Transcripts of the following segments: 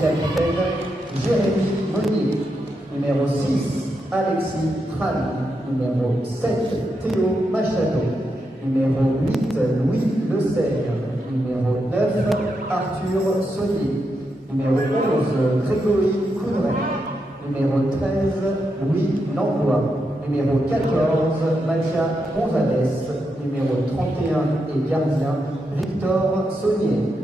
capitaine Jérémy Monnier. Numéro 6, Alexis Tran. Numéro 7, Théo Machado. Numéro 8, Louis Le Seigne. Numéro 9, Arthur Saunier. Numéro 11, Grégory Coudray. Numéro 13, Louis Langlois. Numéro 14, Mathia Gonzalez. Numéro 31 et gardien, Victor Saunier.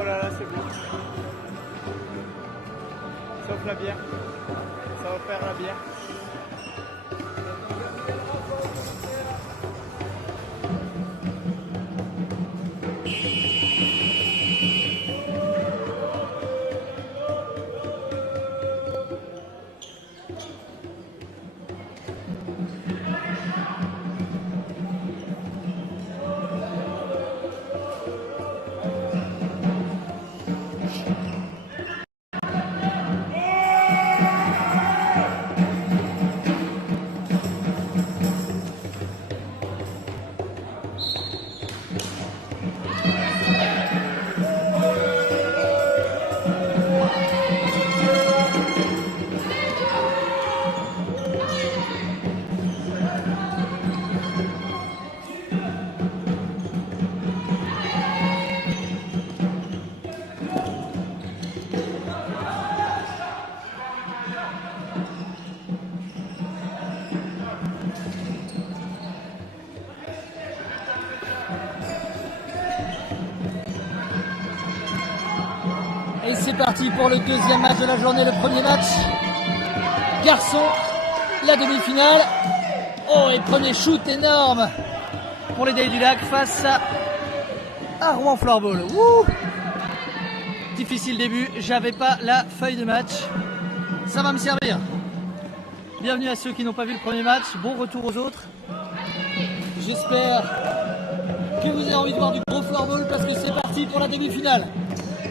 Oh là là, c'est beau. Sauf la bière. Ça va faire la bière. Et c'est parti pour le deuxième match de la journée, le premier match. Garçon, la demi-finale. Oh, et premier shoot énorme pour les Dailly du Lac face à Rouen Floorball. Wouh, difficile début, j'avais pas la feuille de match. Ça va me servir. Bienvenue à ceux qui n'ont pas vu le premier match, bon retour aux autres. J'espère que vous avez envie de voir du gros floorball parce que c'est parti pour la demi-finale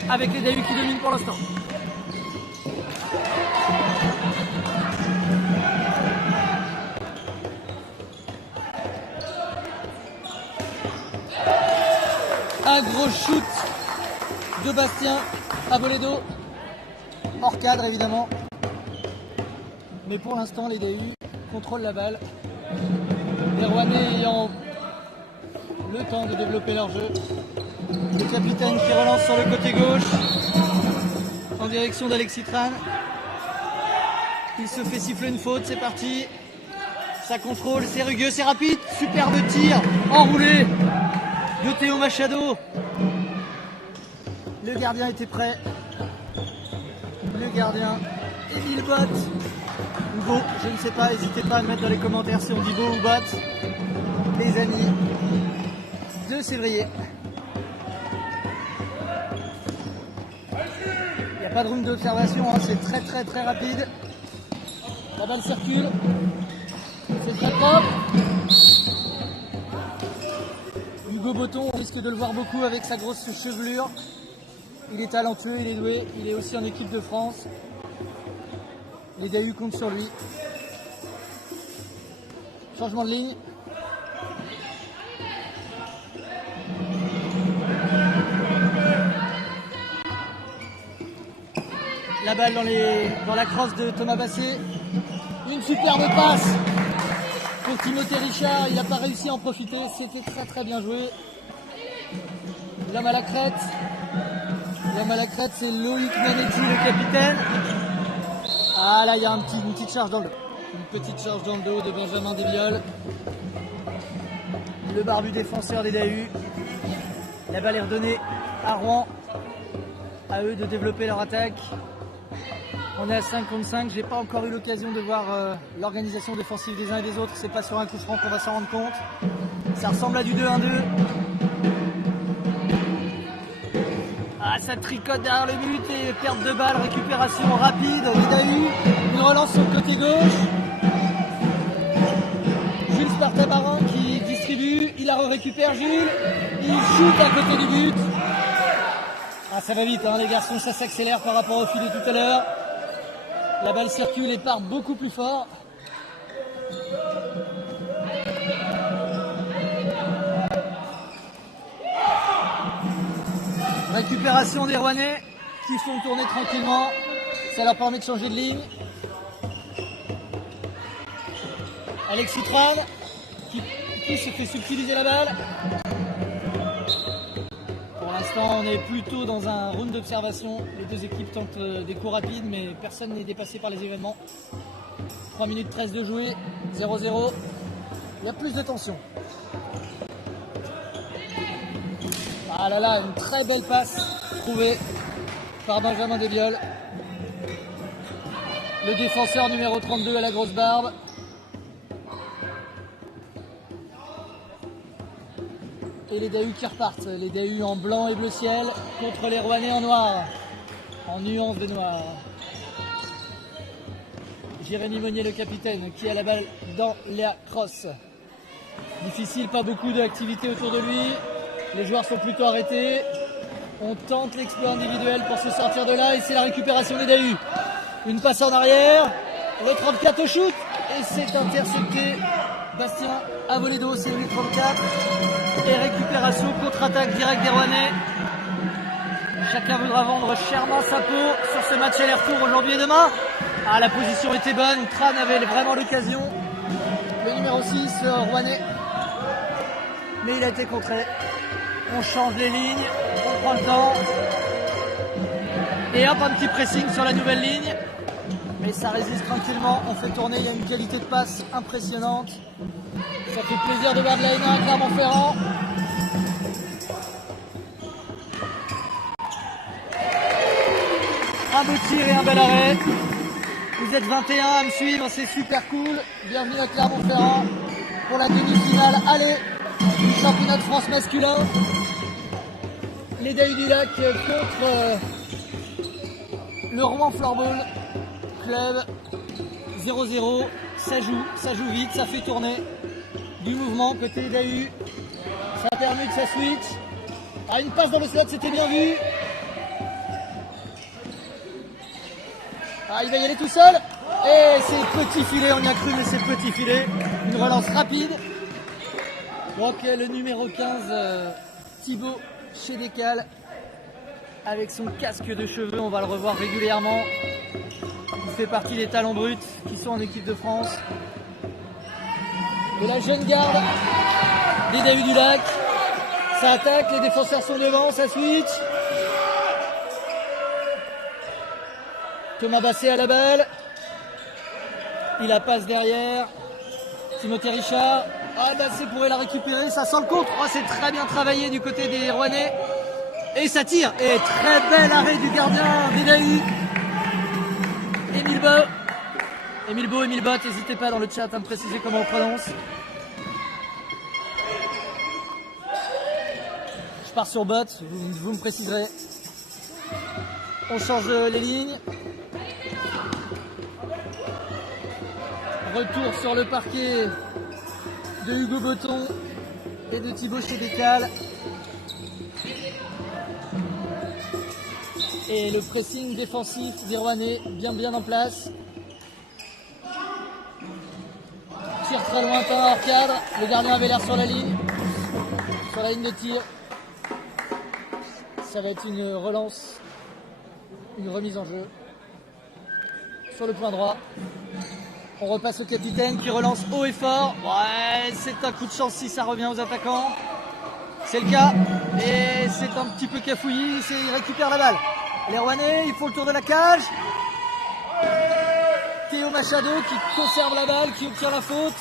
avec les DAU qui dominent pour l'instant. Un gros shoot de Bastien à volet d'eau, hors cadre évidemment. Mais pour l'instant, les DAU contrôlent la balle. Les Rouennais ayant le temps de développer leur jeu. Le capitaine qui relance sur le côté gauche en direction d'Alexis Tran. Il se fait siffler une faute, c'est parti. Ça contrôle, c'est rugueux, c'est rapide. Superbe tir enroulé de Théo Machado. Le gardien était prêt. Le gardien, Émile Bott. Ou Beau, je ne sais pas, n'hésitez pas à me mettre dans les commentaires si on dit Beau ou Bott. Les amis de Sévrier. Il n'y a pas de room d'observation, hein, c'est très rapide. La balle circule. C'est très propre. Hugo Botton, on risque de le voir beaucoup avec sa grosse chevelure. Il est talentueux, il est doué, il est aussi en équipe de France. Les DAU comptent sur lui. Changement de ligne. La balle dans la crosse de Thomas Bassé. Une superbe passe pour Timothée Richard. Il n'a pas réussi à en profiter. C'était très bien joué. L'homme à la crête. L'homme à la crête, c'est Loïc Manetti, le capitaine. Ah là, il y a une petite charge dans le dos. Une petite charge dans le dos de Benjamin Desvioles. Le barbu défenseur des DAU. La balle est redonnée à Rouen. À eux de développer leur attaque. On est à 5 contre 5. J'ai pas encore eu l'occasion de voir l'organisation défensive des uns et des autres. C'est pas sur un coup franc qu'on va s'en rendre compte. Ça ressemble à du 2-1-2. Ah, ça tricote derrière le but et perte de balle, récupération rapide. Les DAU, une relance sur le côté gauche. Jules Spartabaran qui distribue. Il la récupère Jules. Il shoot à côté du but. Ah, ça va vite, hein, les garçons, ça s'accélère par rapport au filet tout à l'heure. La balle circule et part beaucoup plus fort. Récupération des Rouennais qui font tourner tranquillement. Ça leur permet de changer de ligne. Alexis Tran qui se fait subtiliser la balle. Pour l'instant, on est plutôt dans un round d'observation. Les deux équipes tentent des coups rapides, mais personne n'est dépassé par les événements. 3 minutes 13 de jouer, 0-0. Il y a plus de tension. Ah là là, une très belle passe trouvée par Benjamin Desvioles. Le défenseur numéro 32 à la grosse barbe. Et les DAU qui repartent. Les DAU en blanc et bleu ciel contre les Rouennais en noir. En nuance de noir. Jérémy Monnier, le capitaine, qui a la balle dans la crosse. Difficile, pas beaucoup d'activité autour de lui. Les joueurs sont plutôt arrêtés. On tente l'exploit individuel pour se sortir de là et c'est la récupération des DAU. Une passe en arrière, le 34 au shoot et c'est intercepté. Bastien à volet d'eau, c'est le 34. Et récupération, contre-attaque direct des Rouennais. Chacun voudra vendre chèrement sa peau sur ce match aller-retour aujourd'hui et demain. Ah, la position était bonne, Tran avait vraiment l'occasion. Le numéro 6, Rouennais. Mais il a été contré. On change les lignes, on prend le temps. Et hop, un petit pressing sur la nouvelle ligne. Mais ça résiste tranquillement, on fait tourner, il y a une qualité de passe impressionnante. Ça fait plaisir de voir de la N1 à Clermont-Ferrand. Un beau tir et un bel arrêt. Vous êtes 21 à me suivre, c'est super cool. Bienvenue à Clermont-Ferrand pour la demi-finale aller du championnat de France masculin. Les DAU du Lac contre le Rouen Floorball Club 0-0. Ça joue vite, ça fait tourner du mouvement côté d'AU. Ça a permis que ça switch. Ah, une passe dans le slot, c'était bien vu. Ah, il va y aller tout seul. Et c'est petit filet, on y a cru, mais c'est petit filet. Une relance rapide. Donc le numéro 15, Thibaut Chédécal, avec son casque de cheveux, on va le revoir régulièrement. Il fait partie des talents bruts qui sont en équipe de France. Et la jeune garde des Dahu du Lac. Ça attaque, les défenseurs sont devant, ça switch. Thomas Basset à la balle. Il la passe derrière. Timothée Richard. Ah, Basset pourrait la récupérer, ça sent le contre. Oh, c'est très bien travaillé du côté des Rouennais. Et ça tire. Et très bel arrêt du gardien des Dahu. Émile Bott, n'hésitez pas dans le chat à me préciser comment on prononce. Je pars sur Bott, vous me préciserez. On change les lignes. Retour sur le parquet de Hugo Botton et de Thibaut Chédécal. Et le pressing défensif des Rouennais bien en place. Tir très lointain hors cadre. Le gardien avait l'air sur la ligne de tir. Ça va être une relance, une remise en jeu sur le point droit. On repasse au capitaine qui relance haut et fort. Ouais, c'est un coup de chance si ça revient aux attaquants. C'est le cas. Et c'est un petit peu cafouillis. Il récupère la balle. Les Rouennais, ils font le tour de la cage. Théo Machado qui conserve la balle, qui obtient la faute.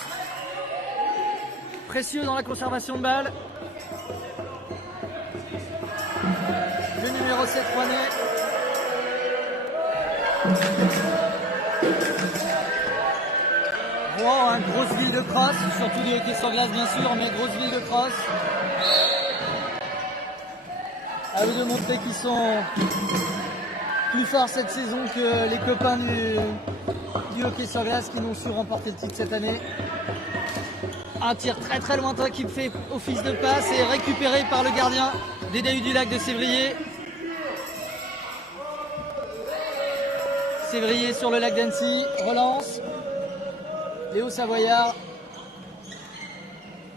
Précieux dans la conservation de balle. Le numéro 7 Rouennais. Rouen, hein, grosse ville de cross, surtout du hockey sur glace bien sûr, mais grosse ville de cross. À eux de montrer qu'ils sont plus forts cette saison que les copains du hockey sur glace qui n'ont su remporter le titre cette année. Un tir très lointain qui fait office de passe et récupéré par le gardien des Dahu du Lac de Sévrier. Sévrier sur le lac d'Annecy, relance. Léo Savoyard.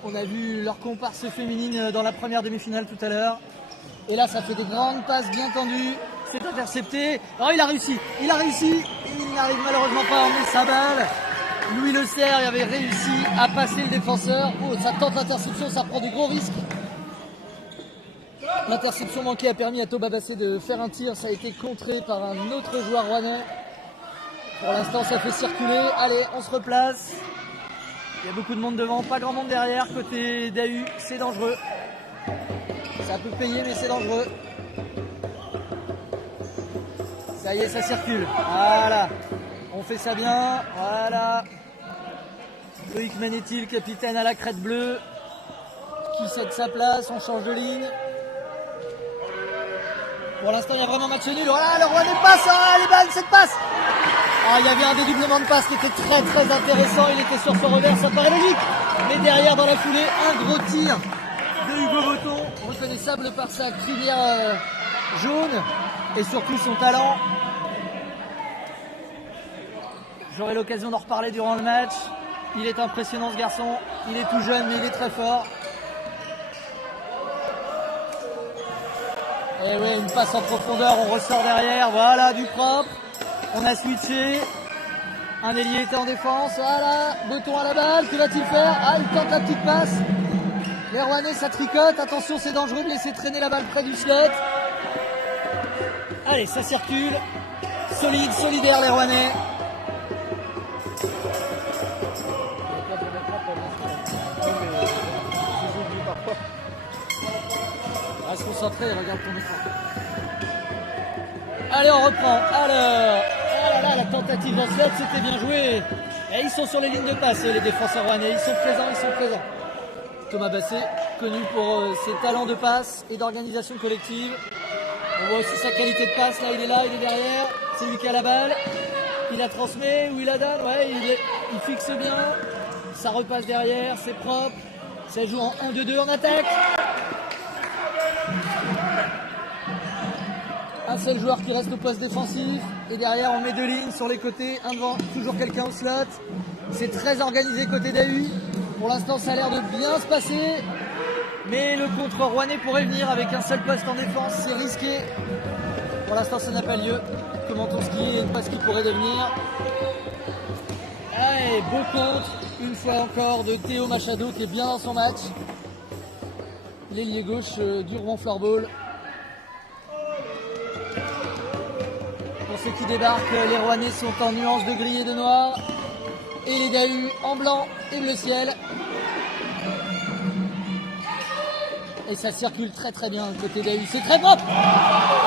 On a vu leur comparse féminine dans la première demi-finale tout à l'heure. Et là, ça fait des grandes passes bien tendues. C'est intercepté. Oh, il a réussi. Il n'arrive malheureusement pas à emmener sa balle. Louis Le Serre avait réussi à passer le défenseur. Oh, ça tente l'interception, ça prend de gros risques. L'interception manquée a permis à Thomas Basset de faire un tir. Ça a été contré par un autre joueur rouennais. Pour l'instant, ça fait circuler. Allez, on se replace. Il y a beaucoup de monde devant, pas grand monde derrière. Côté Dahu, c'est dangereux. Ça peut payer, mais c'est dangereux. Ça y est, ça circule. Voilà. On fait ça bien. Voilà. Loïc Manetti, le capitaine à la crête bleue, qui cède sa place. On change de ligne. Pour l'instant, il y a vraiment match nul. Voilà, le Rouennais passe. Ah, les balles, cette passe. Ah, il y avait un dédoublement de passe qui était très intéressant. Il était sur son revers, ça paraît logique. Mais derrière, dans la foulée, un gros tir de Hugo Botton, reconnaissable par sa crinière jaune et surtout son talent. J'aurai l'occasion d'en reparler durant le match. Il est impressionnant ce garçon. Il est tout jeune, mais il est très fort. Et oui, une passe en profondeur, on ressort derrière. Voilà, du propre. On a switché. Un ailier était en défense. Voilà, Botton à la balle. Que va-t-il faire? Ah, il tente la petite passe. Les Rouennais, ça tricote. Attention, c'est dangereux de laisser traîner la balle près du slot. Allez, ça circule. Solide, solidaire les Rouennais. Reste concentré, regarde ton écran. Allez, on reprend. Alors, oh là là, la tentative dans slot, c'était bien joué. Et ils sont sur les lignes de passe, les défenseurs rouennais. Ils sont présents. Thomas Basset, connu pour ses talents de passe et d'organisation collective. On voit aussi sa qualité de passe. Là, il est derrière. C'est lui qui a la balle. Il la transmet ou il la donne. Ouais, il fixe bien. Ça repasse derrière, c'est propre. Ça joue en 1-2-2 en attaque. Un seul joueur qui reste au poste défensif. Et derrière, on met deux lignes sur les côtés. Un devant, toujours quelqu'un au slot. C'est très organisé côté d'AU. Pour l'instant, ça a l'air de bien se passer. Mais le contre rouennais pourrait venir avec un seul poste en défense. C'est risqué. Pour l'instant, ça n'a pas lieu. Commentons ce qui est, pas ce qui pourrait devenir. Allez, beau contre. Une fois encore de Théo Machado qui est bien dans son match. L'ailier gauche du Rouen Floorball. Pour ceux qui débarquent, les Rouennais sont en nuances de gris et de noir. Et les Dahu en blanc et bleu ciel. Et ça circule très très bien côté Dahu. C'est très propre.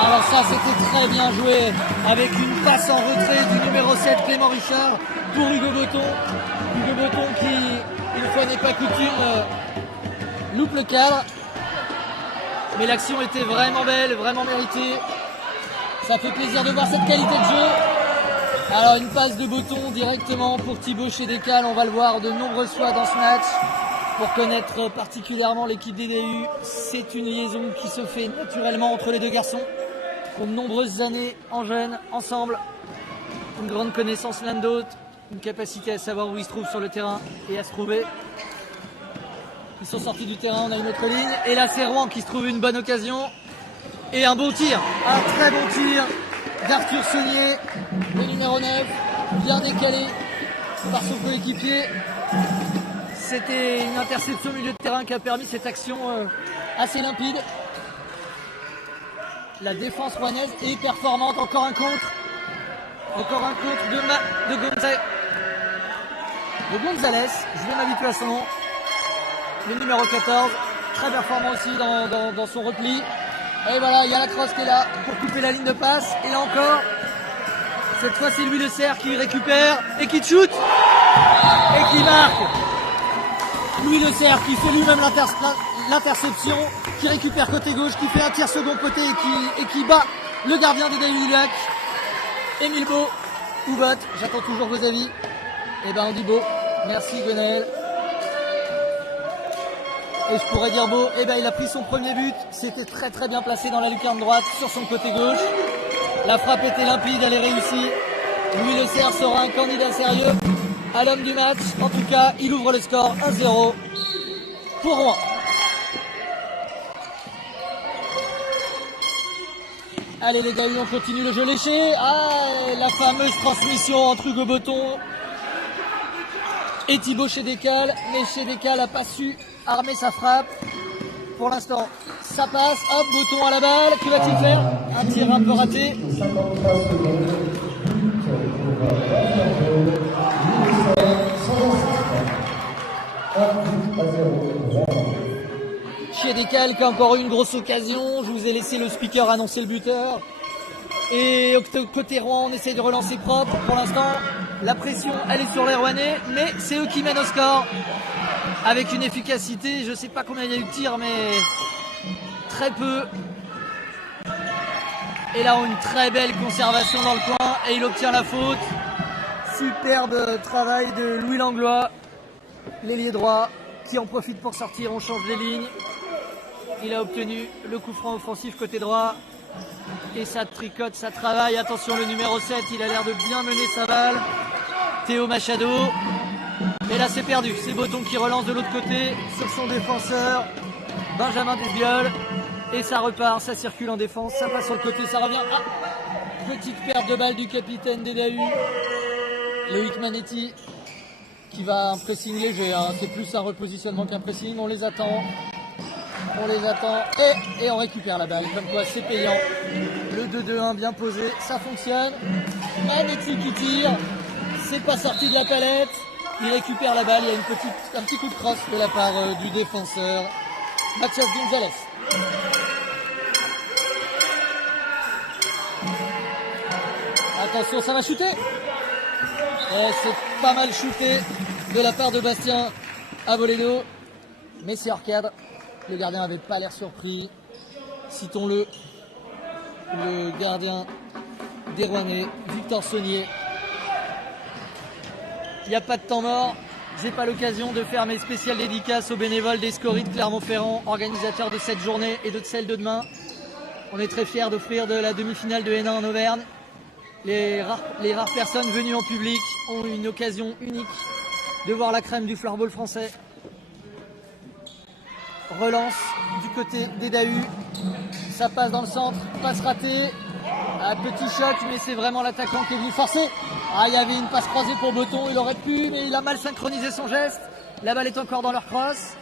Alors ça, c'était très bien joué avec une passe en retrait du numéro 7, Clément Richard, pour Hugo Botton. Hugo Botton qui, une fois n'est pas coutume, loupe le cadre. Mais l'action était vraiment belle, vraiment méritée. Ça fait plaisir de voir cette qualité de jeu. Alors une passe de Botton directement pour Thibaut Chédécal. On va le voir de nombreuses fois dans ce match. Pour connaître particulièrement l'équipe des DAU, c'est une liaison qui se fait naturellement entre les deux garçons. Pour de nombreuses années en jeunes, ensemble. Une grande connaissance l'un de l'autre. Une capacité à savoir où ils se trouvent sur le terrain et à se trouver. Ils sont sortis du terrain, on a une autre ligne. Et là, c'est Rouen qui se trouve une bonne occasion. Et un bon tir, un très bon tir d'Arthur Saunier, le numéro 9, bien décalé par son coéquipier. C'était une interception au milieu de terrain qui a permis cette action assez limpide. La défense rouennaise est performante, encore un contre. Encore un contre de Gonzalez, je vais m'habituer à son nom. Le numéro 14, très performant aussi dans son repli. Et voilà, il y a la crosse qui est là pour couper la ligne de passe. Et là encore, cette fois c'est Louis Le Serre qui récupère et qui shoot et qui marque. Louis Le Serre qui fait lui-même l'interception, qui récupère côté gauche, qui fait un tir second côté et qui bat le gardien des Dahu du Lac. Émile Beau ou Bot, j'attends toujours vos avis. Et ben on dit Beau, merci Gonel. Et je pourrais dire Beau, et ben il a pris son premier but, c'était très très bien placé dans la lucarne droite sur son côté gauche. La frappe était limpide, elle est réussie. Louis Le Serre sera un candidat sérieux à l'homme du match. En tout cas, il ouvre le score 1-0 pour Rouen. Allez les gars, on continue le jeu léché. Ah, la fameuse transmission entre Hugo Botton et Thibaut Chédécal. Mais Chédécal n'a pas su armer sa frappe. Pour l'instant, ça passe. Hop, Botton à la balle. Que va-t-il faire? Un tir un peu raté. Chédécal qui a encore eu une grosse occasion. Je vous ai laissé le speaker annoncer le buteur. Et côté Rouen, on essaie de relancer propre. Pour l'instant, la pression, elle est sur les Rouennais, mais c'est eux qui mènent au score. Avec une efficacité, je ne sais pas combien il y a eu de tirs, mais très peu. Et là, une très belle conservation dans le coin, et il obtient la faute. Superbe travail de Louis Langlois, l'ailier droit, qui en profite pour sortir. On change les lignes. Il a obtenu le coup franc offensif côté droit. Et ça tricote, ça travaille. Attention, le numéro 7, il a l'air de bien mener sa balle. Théo Machado. Et là, c'est perdu. C'est Botton qui relance de l'autre côté sur son défenseur, Benjamin Desbioles. Et ça repart, ça circule en défense. Ça passe sur le côté, ça revient. Ah, petite perte de balle du capitaine des Dahu, Loïc Manetti, qui va un pressing léger. Hein. C'est plus un repositionnement qu'un pressing. On les attend. On les attend et on récupère la balle. Comme quoi, c'est payant. Le 2-2-1 bien posé, ça fonctionne. Manetti qui tire. C'est pas sorti de la palette. Il récupère la balle. Il y a un petit coup de crosse de la part du défenseur Mathias Gonzalez. Attention, ça va shooter. C'est pas mal shooté de la part de Bastien Avoledo. Mais c'est hors cadre. Le gardien n'avait pas l'air surpris. Citons-le. Le gardien des Rouennais, Victor Saunier. Il n'y a pas de temps mort. J'ai pas l'occasion de faire mes spéciales dédicaces aux bénévoles des Scories de Clermont-Ferrand, organisateurs de cette journée et de celle de demain. On est très fiers d'offrir de la demi-finale de N1 en Auvergne. Les rares personnes venues en public ont une occasion unique de voir la crème du floorball français. Relance du côté d'Edahu. Ça passe dans le centre, passe ratée. Un petit choc, mais c'est vraiment l'attaquant qui est venu forcer. Ah, il y avait une passe croisée pour Botton, il aurait pu, mais il a mal synchronisé son geste. La balle est encore dans leur crosse.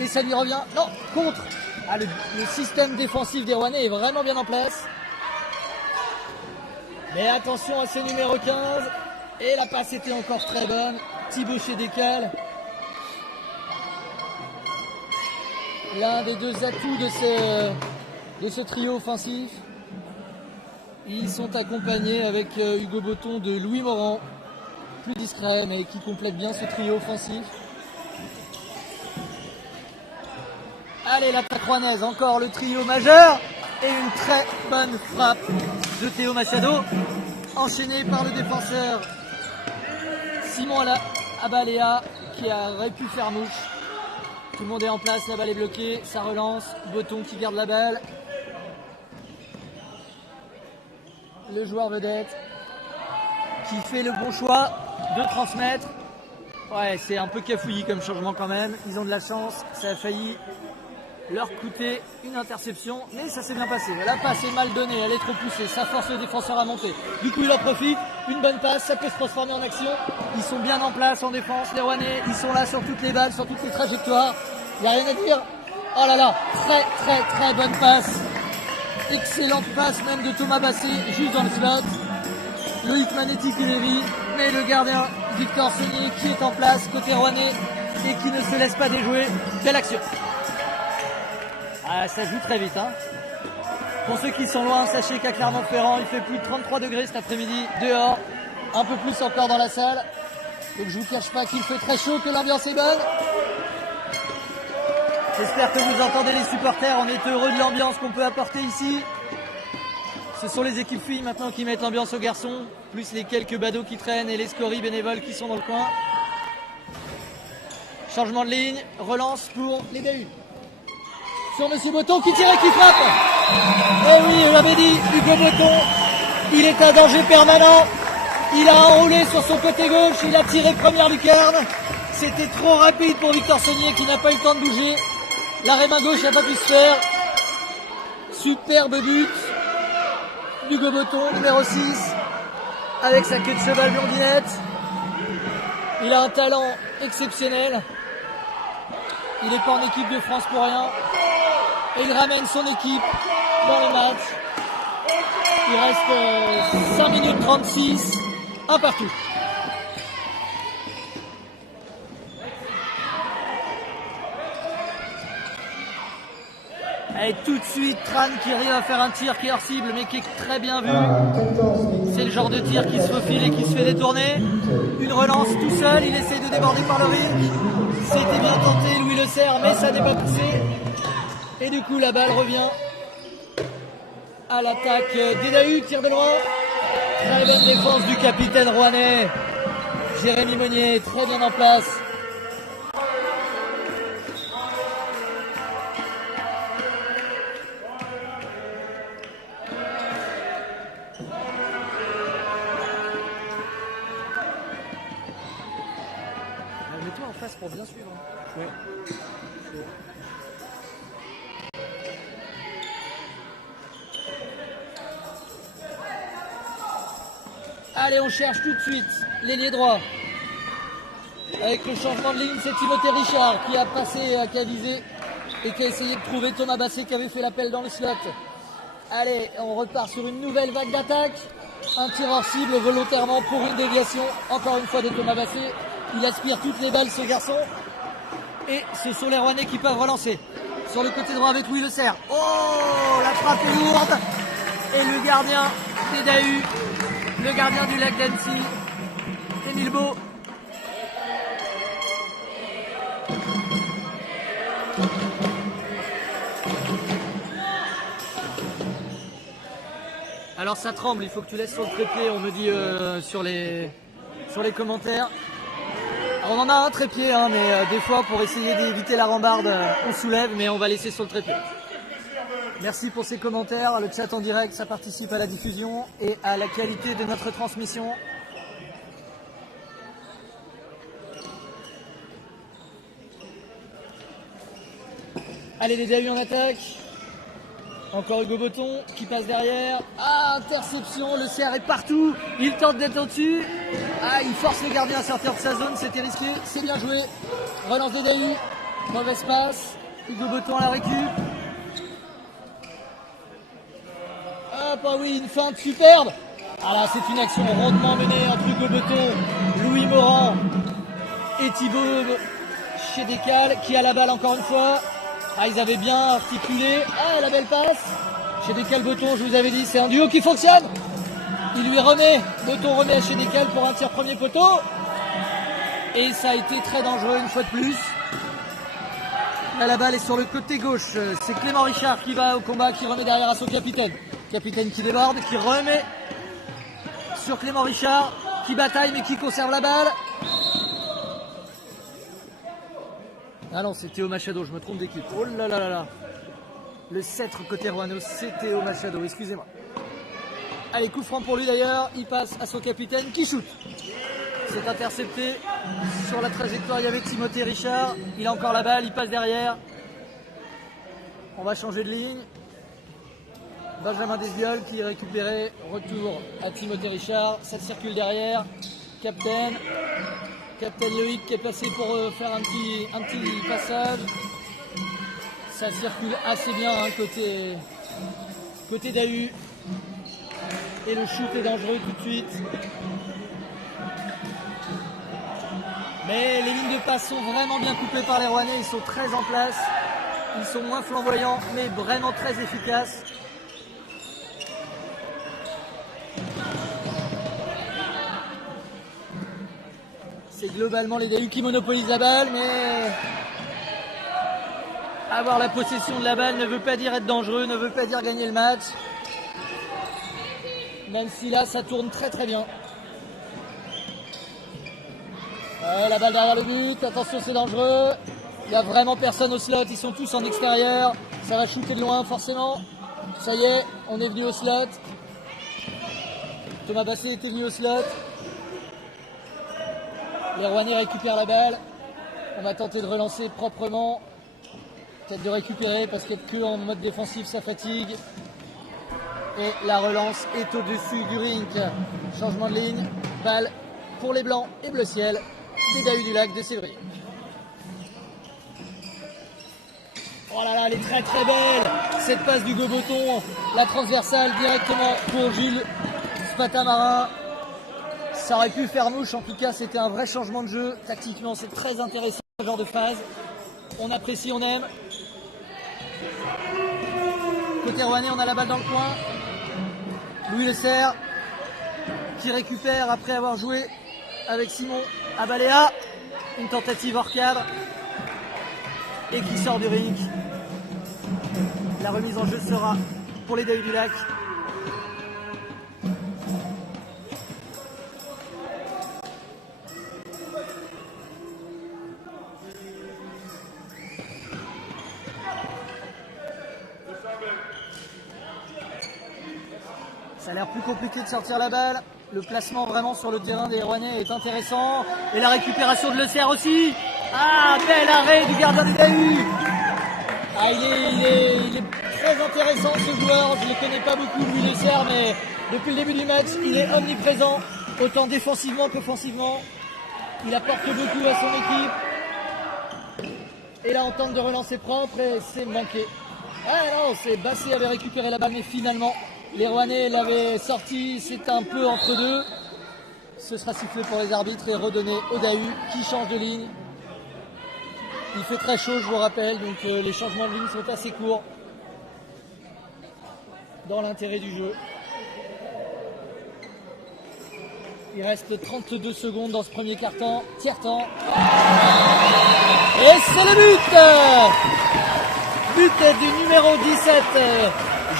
Et ça lui revient. Non, contre. Ah, le système défensif des Rouennais est vraiment bien en place. Mais attention à ce numéro 15. Et la passe était encore très bonne. Thibaut Chédécal. L'un des deux atouts de ce trio offensif. Ils sont accompagnés avec Hugo Botton de Louis Morand, plus discret mais qui complète bien ce trio offensif. Allez, l'attaque rouennaise, encore le trio majeur et une très bonne frappe de Théo Machado, enchaîné par le défenseur Simon Abalea qui aurait pu faire mouche. Tout le monde est en place, la balle est bloquée, ça relance, Botton qui garde la balle. Le joueur vedette qui fait le bon choix de transmettre. Ouais, c'est un peu cafouillis comme changement quand même. Ils ont de la chance, ça a failli leur coûter une interception, mais ça s'est bien passé. La passe est mal donnée, elle est trop poussée, ça force le défenseur à monter. Du coup, il en profite, une bonne passe, ça peut se transformer en action. Ils sont bien en place en défense, les Rouennais, ils sont là sur toutes les balles, sur toutes les trajectoires. Il n'y a rien à dire. Oh là là, très bonne passe. Excellente passe même de Thomas Bassé, juste dans le slot. Loïc Manetti-Pilevi, mais le gardien Victor Saunier qui est en place côté Rouennais et qui ne se laisse pas déjouer. Belle action. Ah, ça joue très vite. Hein. Pour ceux qui sont loin, sachez qu'à Clermont-Ferrand, il fait plus de 33 degrés cet après-midi dehors. Un peu plus encore dans la salle. Donc je vous cache pas qu'il fait très chaud, que l'ambiance est bonne. J'espère que vous entendez les supporters, on est heureux de l'ambiance qu'on peut apporter ici. Ce sont les équipes filles maintenant qui mettent l'ambiance aux garçons, plus les quelques badauds qui traînent et les scories bénévoles qui sont dans le coin. Changement de ligne, relance pour les BU. Sur Monsieur Botton qui tire et qui frappe. Oh oui, je l'avais dit, Hugo Botton, il est un danger permanent. Il a enroulé sur son côté gauche, il a tiré première lucarne. C'était trop rapide pour Victor Saunier qui n'a pas eu le temps de bouger. L'arrêt main gauche n'a pas pu se faire. Superbe but d'Hugo Botton, numéro 6, avec sa queue de cheval blondinette. Il a un talent exceptionnel. Il n'est pas en équipe de France pour rien. Et il ramène son équipe dans le match. Il reste 5 minutes 36, un partout. Et tout de suite, Tran qui arrive à faire un tir qui est hors cible, mais qui est très bien vu. C'est le genre de tir qui se faufile et qui se fait détourner. Une relance tout seul, il essaie de déborder par le ring. C'était bien tenté, Louis Le Serre, mais ça n'est pas poussé. Et du coup, la balle revient à l'attaque d'Edahu, tir de loin. Très bonne défense du capitaine rouennais, Jérémy Meunier, très bien en place. Mets-toi en face pour bien suivre. Ouais. Allez, on cherche tout de suite l'ailier droit. Avec le changement de ligne, c'est Timothée Richard qui a passé, qui a visé et qui a essayé de trouver Thomas Bassé qui avait fait l'appel dans le slot. Allez, on repart sur une nouvelle vague d'attaque. Un tir hors cible volontairement pour une déviation, encore une fois de Thomas Bassé. Il aspire toutes les balles, ce garçon. Et ce sont les Rouennais qui peuvent relancer. Sur le côté droit avec Louis Le Serre. Oh, la frappe est lourde. Et le gardien d'Edahu, le gardien du lac d'Annecy, Émile Beau. Alors ça tremble, il faut que tu laisses sur le trépied, on me dit sur les commentaires. Alors, on en a un trépied, hein, mais des fois pour essayer d'éviter la rambarde, on soulève, mais on va laisser sur le trépied. Merci pour ces commentaires, le chat en direct, ça participe à la diffusion et à la qualité de notre transmission. Allez, les Dahus en attaque. Encore Hugo Botton qui passe derrière. Ah, interception, le CR est partout. Il tente d'être au-dessus. Ah, il force le gardien à sortir de sa zone, c'était risqué. C'est bien joué. Relance des Dahus. Mauvaise passe. Hugo Botton à la récup. Ah, bah oui, une feinte superbe. Ah là, c'est une action rondement menée entre Hugo Botton, Louis Morand et Thibaut Chédécal qui a la balle encore une fois. Ah, ils avaient bien articulé. Ah, la belle passe. Chédécal Botton, je vous avais dit, c'est un duo qui fonctionne. Il lui remet, Botton remet à Chédécal pour un tir premier poteau. Et ça a été très dangereux une fois de plus. Là, la balle est sur le côté gauche. C'est Clément Richard qui va au combat, qui remet derrière à son capitaine. Capitaine qui déborde, qui remet sur Clément Richard, qui bataille mais qui conserve la balle. Ah non, c'est Théo Machado, je me trompe d'équipe. Oh là là là là. Le sceptre côté Rouennais, c'est Théo Machado, excusez-moi. Allez, coup franc pour lui d'ailleurs, il passe à son capitaine qui shoot. C'est intercepté sur la trajectoire, il y avait Timothée Richard. Il a encore la balle, il passe derrière. On va changer de ligne. Benjamin Desvioles qui est récupéré. Retour à Timothée Richard. Ça circule derrière. Capitaine Loïc qui est placé pour faire un petit passage. Ça circule assez bien hein, côté Dahu. Et le shoot est dangereux tout de suite. Mais les lignes de passe sont vraiment bien coupées par les Rouennais. Ils sont très en place. Ils sont moins flamboyants, mais vraiment très efficaces. C'est globalement les Dahus qui monopolisent la balle, mais avoir la possession de la balle ne veut pas dire être dangereux, ne veut pas dire gagner le match. Même si là, ça tourne très très bien. La balle derrière le but, attention c'est dangereux. Il n'y a vraiment personne au slot, ils sont tous en extérieur. Ça va shooter de loin forcément. Ça y est, on est venu au slot. Thomas Basset était venu au slot. Les Rouennais récupèrent la balle. On va tenter de relancer proprement. Peut-être de récupérer parce qu'être que en mode défensif ça fatigue. Et la relance est au-dessus du rink. Changement de ligne. Balle pour les Blancs et Bleu Ciel des Dahus du Lac de Sévry. Oh là là, elle est très très belle. Cette passe d'Hugo Botton. La transversale directement pour Jules Spatamarin. Ça aurait pu faire mouche, en tout cas c'était un vrai changement de jeu. Tactiquement c'est très intéressant ce genre de phase. On apprécie, on aime. Côté Rouennais, on a la balle dans le coin. Louis Lesser qui récupère après avoir joué avec Simon Abalea. Une tentative hors cadre. Et qui sort du ring. La remise en jeu sera pour les Dahus du Lac. Ça a l'air plus compliqué de sortir la balle. Le placement vraiment sur le terrain des Rouennais est intéressant. Et la récupération de Le Serre aussi. Ah, bel arrêt du gardien des Dahus. Ah, il est très intéressant ce joueur. Je ne le connais pas beaucoup, Louis Le Serre, mais depuis le début du match, il est omniprésent, autant défensivement qu'offensivement. Il apporte beaucoup à son équipe. Et là, on tente de relancer propre et c'est manqué. Ah non, c'est Basset avait récupéré la balle, mais finalement, les Rouennais l'avaient sorti, c'est un peu entre deux. Ce sera sifflé pour les arbitres et redonné au Dahus qui change de ligne. Il fait très chaud, je vous rappelle, donc les changements de ligne sont assez courts dans l'intérêt du jeu. Il reste 32 secondes dans ce premier quart-temps, tiers-temps. Et c'est le but! But du numéro 17,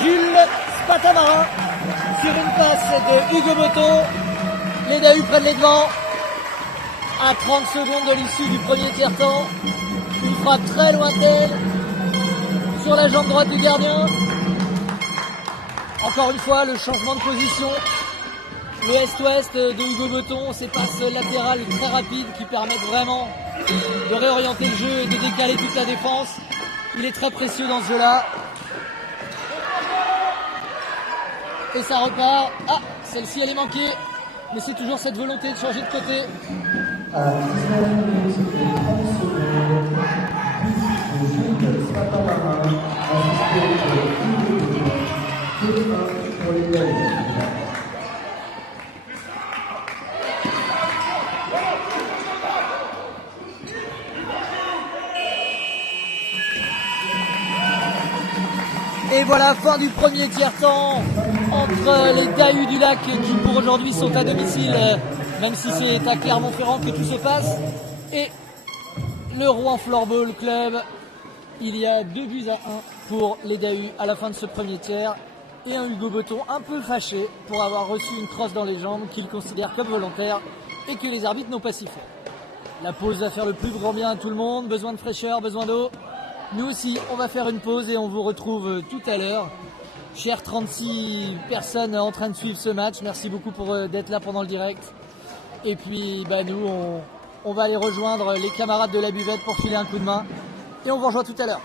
Jules Spatamarin. sur une passe de Hugo Botton. Les Dahu prennent les devants. À 30 secondes de l'issue du premier tiers-temps. Une frappe très lointaine sur la jambe droite du gardien. Encore une fois, le changement de position. Le est-ouest de Hugo Botton, ces passes latérales très rapides qui permettent vraiment de réorienter le jeu et de décaler toute la défense. Il est très précieux dans ce jeu-là. Et ça repart. Ah, celle-ci elle est manquée. Mais c'est toujours cette volonté de changer de côté. À 19 minutes et 30 secondes, but de Gilles Spatamarin, assisté de Hugo Botton, 2-1 pour les Belges. Et voilà, fin du premier tiers-temps entre les Dahu du Lac qui pour aujourd'hui sont à domicile, même si c'est à Clermont-Ferrand que tout se passe, et le Rouen Floorball Club. Il y a 2-1 pour les Dahu à la fin de ce premier tiers et un Hugo Botton un peu fâché pour avoir reçu une crosse dans les jambes qu'il considère comme volontaire et que les arbitres n'ont pas sifflé. La pause va faire le plus grand bien à tout le monde, besoin de fraîcheur, besoin d'eau. Nous aussi, on va faire une pause et on vous retrouve tout à l'heure. Chers 36 personnes en train de suivre ce match, merci beaucoup pour d'être là pendant le direct. Et puis nous, on va aller rejoindre les camarades de la buvette pour filer un coup de main. Et on vous rejoint tout à l'heure.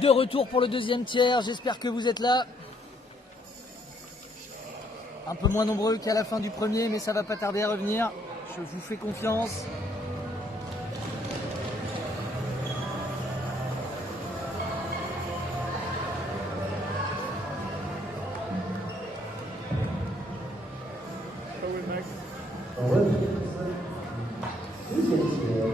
De retour pour le deuxième tiers, j'espère que vous êtes là. Un peu moins nombreux qu'à la fin du premier, mais ça va pas tarder à revenir. Je vous fais confiance. Ah oui, Max. Ouais. Deuxième tiers.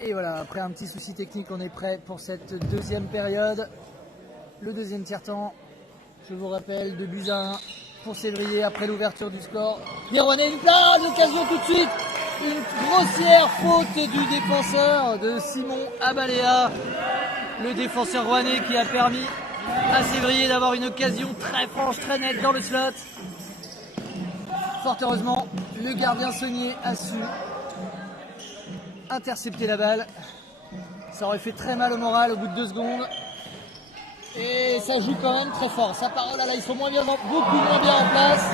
Et voilà, après un petit souci technique, on est prêt pour cette deuxième période. Le deuxième tiers-temps, je vous rappelle, 2-1 pour Sévrier après l'ouverture du score. Les Rouennais, l'occasion tout de suite. Une grossière faute du défenseur de Simon Abalea. Le défenseur rouennais qui a permis à Sévrier d'avoir une occasion très franche, très nette dans le slot. Fort heureusement, le gardien Saunier a su intercepter la balle. Ça aurait fait très mal au moral au bout de 2 secondes. Et ça joue quand même très fort. Ça part, oh là là, ils sont beaucoup moins bien en place.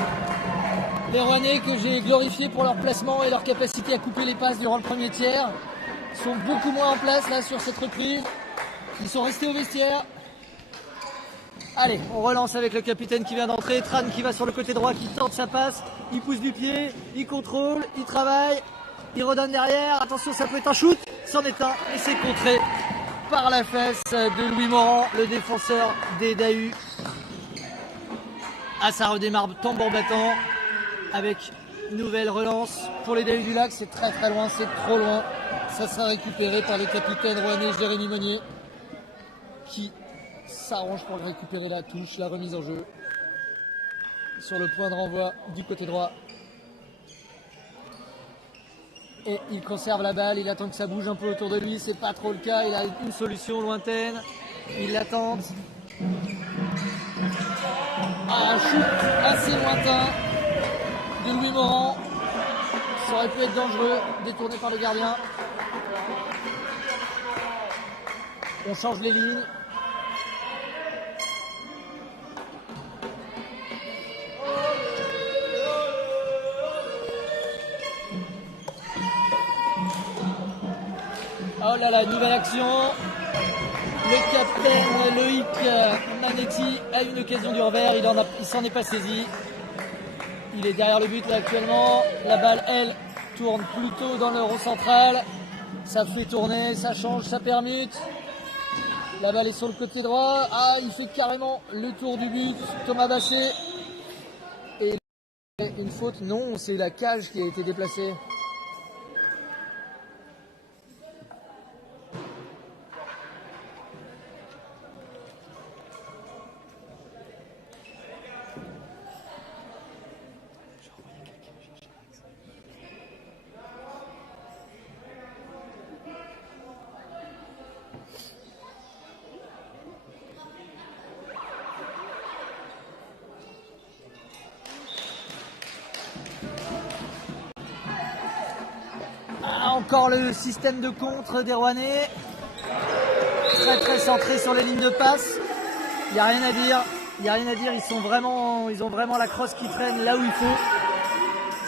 Les Rouennais que j'ai glorifiés pour leur placement et leur capacité à couper les passes durant le premier tiers sont beaucoup moins en place là sur cette reprise. Ils sont restés au vestiaire. Allez, on relance avec le capitaine qui vient d'entrer. Tran qui va sur le côté droit, qui tente sa passe. Il pousse du pied, il contrôle, il travaille. Il redonne derrière, attention ça peut être un shoot, c'en est un et c'est contré par la fesse de Louis Morand, le défenseur des Dahu. Ah, ça redémarre tambour battant avec une nouvelle relance pour les Dahu du Lac, c'est très très loin, c'est trop loin. Ça sera récupéré par le capitaine rouennais Jérémy Monnier qui s'arrange pour récupérer la touche, la remise en jeu sur le point de renvoi du côté droit. Et il conserve la balle, il attend que ça bouge un peu autour de lui, c'est pas trop le cas, il a une solution lointaine, il l'attend. Ah, un shoot assez lointain de Louis Morand, ça aurait pu être dangereux, détourné par le gardien. On change les lignes. Oh là là, nouvelle action. Le capitaine Loïc Manetti a une occasion du revers, il s'en est pas saisi. Il est derrière le but là actuellement. La balle, elle, tourne plutôt dans le rond central. Ça fait tourner, ça change, ça permute. La balle est sur le côté droit. Ah, il fait carrément le tour du but, Thomas Bachet. Et une faute, non, c'est la cage qui a été déplacée. Encore le système de contre des Rouennais. Très très centré sur les lignes de passe. Il n'y a rien à dire. Il n'y a rien à dire. Ils ont vraiment la crosse qui traîne là où il faut.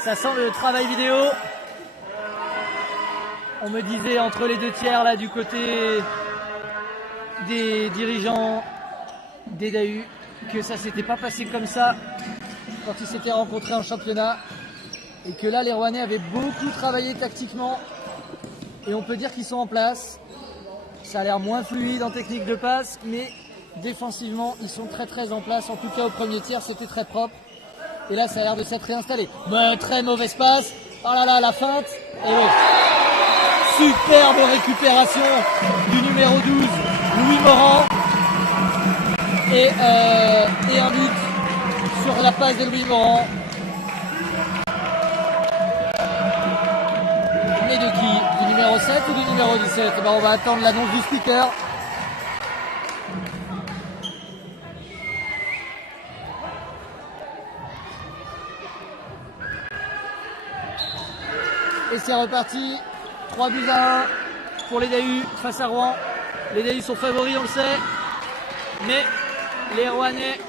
Ça sent le travail vidéo. On me disait entre les 2 tiers là du côté des dirigeants des Dahu que ça s'était pas passé comme ça quand ils s'étaient rencontrés en championnat. Et que là les Rouennais avaient beaucoup travaillé tactiquement. Et on peut dire qu'ils sont en place. Ça a l'air moins fluide en technique de passe, mais défensivement, ils sont très très en place. En tout cas, au premier tiers, c'était très propre. Et là, ça a l'air de s'être réinstallé. Mais très mauvaise passe. Oh là là, la feinte. Et oui. Superbe récupération du numéro 12, Louis Morand. Et un but sur la passe de Louis Morand. Mais de qui? Du numéro 7 ou du numéro 17? Ben, on va attendre l'annonce du speaker. Et c'est reparti. 3-1 pour les Dahu face à Rouen. Les Dailly sont favoris, on le sait. Mais les Rouennais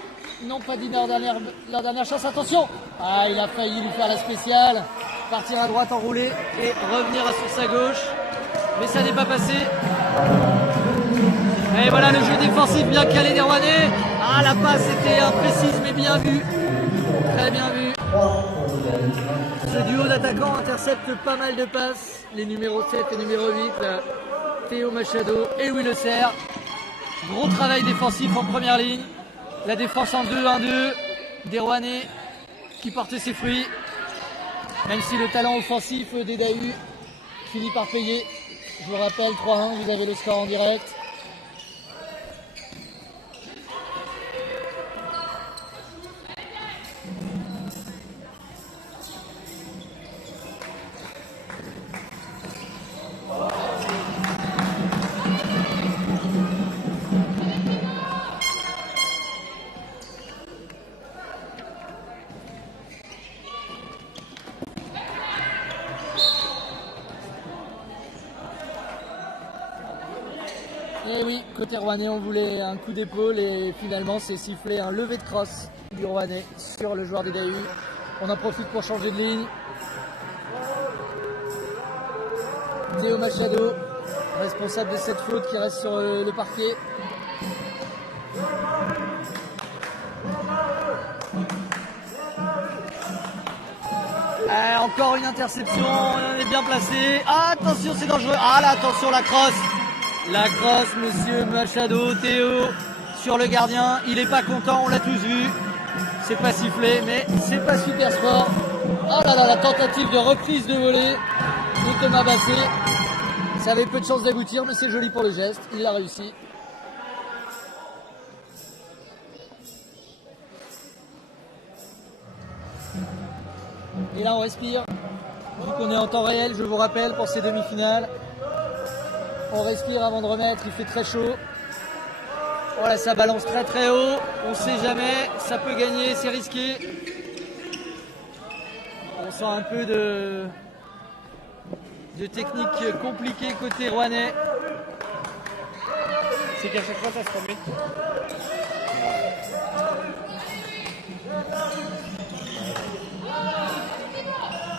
n'ont pas dit leur dernière chance. Attention! Ah, il a failli lui faire la spéciale. Partir à droite, enrouler et revenir sur sa gauche. Mais ça n'est pas passé. Et voilà le jeu défensif bien calé des Rouennais. Ah, la passe était imprécise mais bien vue. Très bien vue. Ce duo d'attaquants intercepte pas mal de passes. Les numéros 7 et numéro 8, là, Théo Machado et Louis Le Serre. Gros travail défensif en première ligne. La défense en 2-1-2 des Rouennais qui portent ses fruits. Même si le talent offensif des Dahu finit par payer. Je vous rappelle, 3-1, vous avez le score en direct. Et oui, côté Rouennais, on voulait un coup d'épaule et finalement c'est sifflé un lever de crosse du Rouennais sur le joueur des Dahu. On en profite pour changer de ligne. Théo Machado, responsable de cette faute qui reste sur le parquet. Encore une interception, on est bien placé. Ah, attention, c'est dangereux. Ah là, attention, la crosse. La crosse, monsieur Machado, Théo, sur le gardien. Il n'est pas content, on l'a tous vu. C'est pas sifflé, mais c'est pas super sport. Oh là là, la tentative de reprise de volée de Thomas Bassé. Ça avait peu de chance d'aboutir, mais c'est joli pour le geste. Il l'a réussi. Et là, on respire. Vu qu'on est en temps réel, je vous rappelle, pour ces demi-finales. On respire avant de remettre, il fait très chaud. Voilà, ça balance très très haut. On ne sait jamais, ça peut gagner, c'est risqué. On sent un peu de technique compliquée côté Rouennais. C'est qu'à chaque fois ça se remet.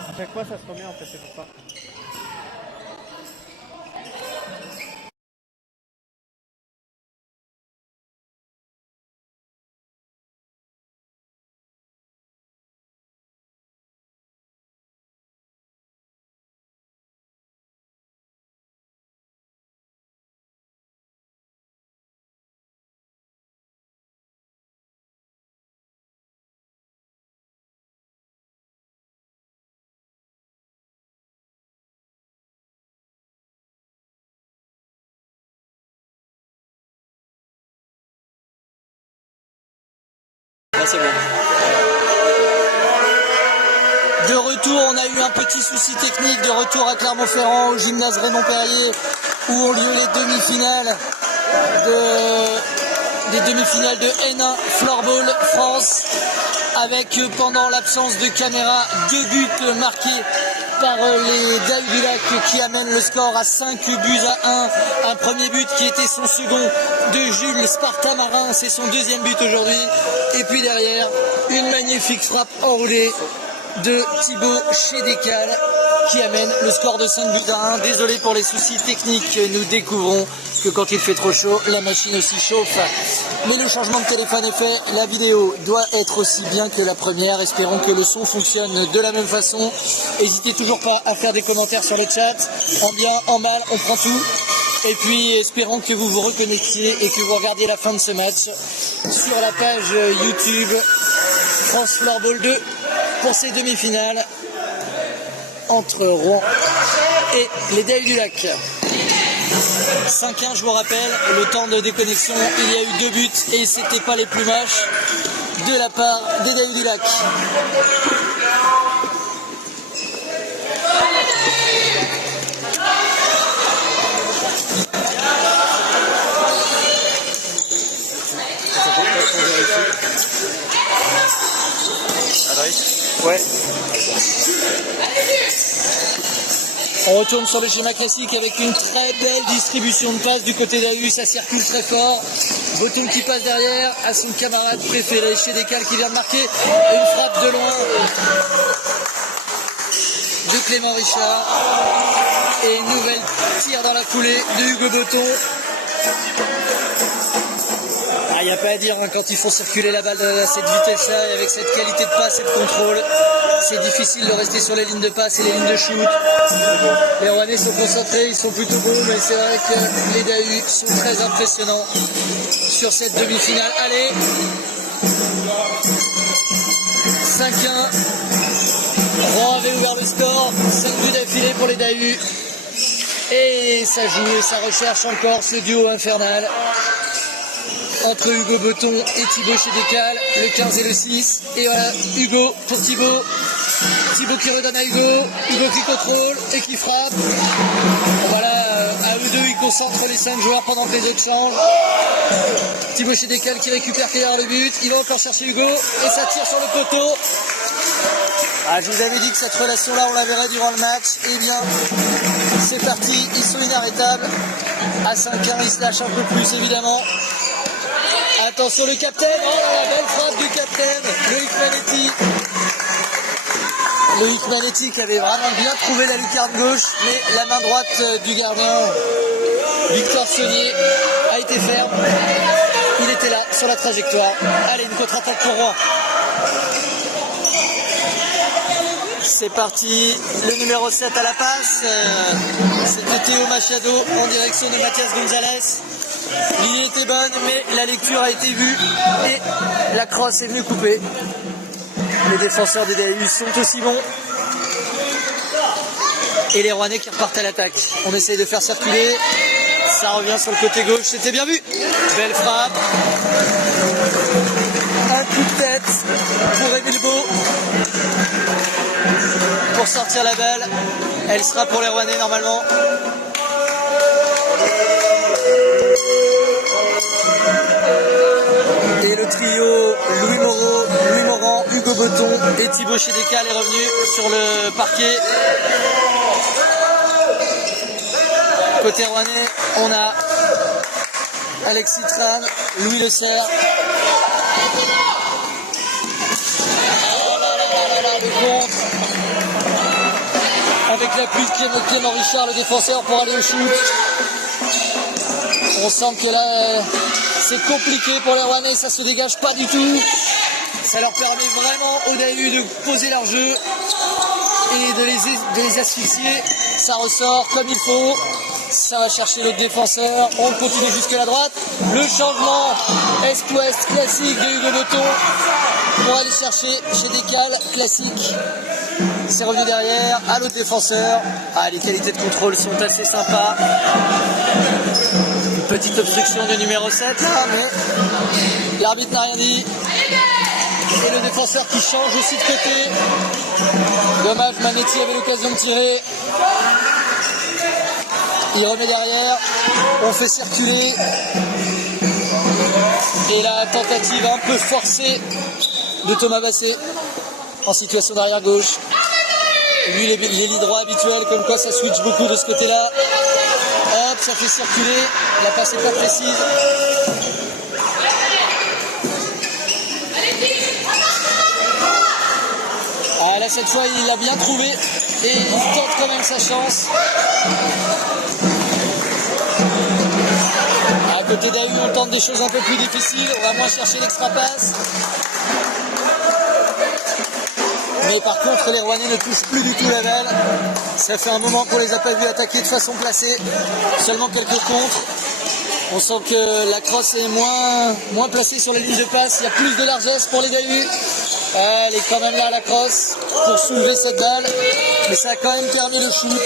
À chaque fois ça se remet en fait, c'est pour ça. Là, c'est bon. De retour, on a eu un petit souci technique. De retour à Clermont-Ferrand, au gymnase Raymond Perrier, où ont lieu les demi-finales des demi-finales de N1 Floorball France, avec pendant l'absence de caméra 2 buts marqués par les Dahu du Lac qui amènent le score à 5 buts à 1. Un premier but qui était son second de Jules Sparta Marin, c'est son deuxième but aujourd'hui. Et puis derrière, une magnifique frappe enroulée de Thibaut Chédécal qui amène le score de 5 buts à 1. Désolé pour les soucis techniques, nous découvrons que quand il fait trop chaud, la machine aussi chauffe. Mais le changement de téléphone est fait, la vidéo doit être aussi bien que la première. Espérons que le son fonctionne de la même façon. N'hésitez toujours pas à faire des commentaires sur le chat, en bien, en mal, on prend tout. Et puis espérons que vous vous reconnectiez et que vous regardiez la fin de ce match sur la page YouTube France Floorball 2 pour ces demi-finales entre Rouen et les Dahu du Lac. 5-1, je vous rappelle, le temps de déconnexion, il y a eu 2 buts et c'était pas les plus moches de la part des Dahu du Lac. Ouais. On retourne sur le schéma classique avec une très belle distribution de passes du côté d'AU, ça circule très fort. Boton qui passe derrière à son camarade préféré chez Descales qui vient de marquer une frappe de loin de Clément Richard. Et une nouvelle tir dans la foulée de Hugo Boton. Il n'y a pas à dire, hein, quand ils font circuler la balle à cette vitesse-là et avec cette qualité de passe et de contrôle, c'est difficile de rester sur les lignes de passe et les lignes de shoot. Les Rouennais sont concentrés, ils sont plutôt bons, mais c'est vrai que les Dahu sont très impressionnants sur cette demi-finale. Allez, 5-1. Rouen avait ouvert le score, 5 buts d'affilée pour les Dahu. Et ça joue et ça recherche encore ce duo infernal entre Hugo Boton et Thibaut chez Descales, le 15 et le 6. Et voilà, Hugo pour Thibaut. Thibaut qui redonne à Hugo. Hugo qui contrôle et qui frappe. Voilà, à eux deux, ils concentrent les 5 joueurs pendant que les autres changent. Thibaut chez Descales qui récupère derrière le but. Il va encore chercher Hugo et ça tire sur le poteau. Ah, je vous avais dit que cette relation-là, on la verrait durant le match. Eh bien, c'est parti. Ils sont inarrêtables. À 5-1, ils se lâchent un peu plus, évidemment. Attention le capitaine, oh là, la belle frappe du capitaine, Loïc Manetti. Loïc Manetti qui avait vraiment bien trouvé la lucarne gauche, mais la main droite du gardien, Victor Saunier, a été ferme. Il était là, sur la trajectoire. Allez, une contre-attaque pour Rouen. C'est parti, le numéro 7 à la passe. C'était Théo Machado en direction de Mathias Gonzalez. L'idée était bonne, mais la lecture a été vue et la crosse est venue couper. Les défenseurs des DAU sont aussi bons. Et les Rouennais qui repartent à l'attaque. On essaye de faire circuler. Ça revient sur le côté gauche, c'était bien vu. Belle frappe. Un coup de tête pour Émile Beau. Pour sortir la balle. Elle sera pour les Rouennais normalement. Et le trio Louis Moreau, Louis Morand, Hugo Boton et Thibaut chez Descales est revenu sur le parquet. Côté Rouennais, on a Alexis Tran, Louis Le Serre. Oh là là là là, le contre. Avec l'appui de Clément Richard, le défenseur, pour aller au shoot. On sent que là, c'est compliqué pour les Rouennais, ça se dégage pas du tout. Ça leur permet vraiment aux DAU de poser leur jeu et de les asphyxier. Ça ressort comme il faut. Ça va chercher l'autre défenseur. On continue jusque la droite. Le changement est-ouest classique de Hugo Boton pour aller chercher chez Descales, classique. C'est revenu derrière à l'autre défenseur. Ah, les qualités de contrôle sont assez sympas. Une petite obstruction de numéro 7 là, mais l'arbitre n'a rien dit. Et le défenseur qui change aussi de côté. Dommage, Manetti avait l'occasion de tirer. Il remet derrière. On fait circuler. Et la tentative un peu forcée de Thomas Basset en situation d'arrière gauche. Lui, il est ligne droit habituel, comme quoi ça switch beaucoup de ce côté-là. Hop, ça fait circuler. La passe n'est pas précise. Ah, là, cette fois, il l'a bien trouvé. Et il tente quand même sa chance. À côté d'AU, on tente des choses un peu plus difficiles. On va moins chercher l'extra passe. Mais par contre, les Rouennais ne touchent plus du tout la balle. Ça fait un moment qu'on les a pas vus attaquer de façon placée. Seulement quelques contres. On sent que la crosse est moins placée sur la ligne de passe. Il y a plus de largesse pour les DAU. Elle est quand même là, la crosse, pour soulever cette balle. Mais ça a quand même permis le shoot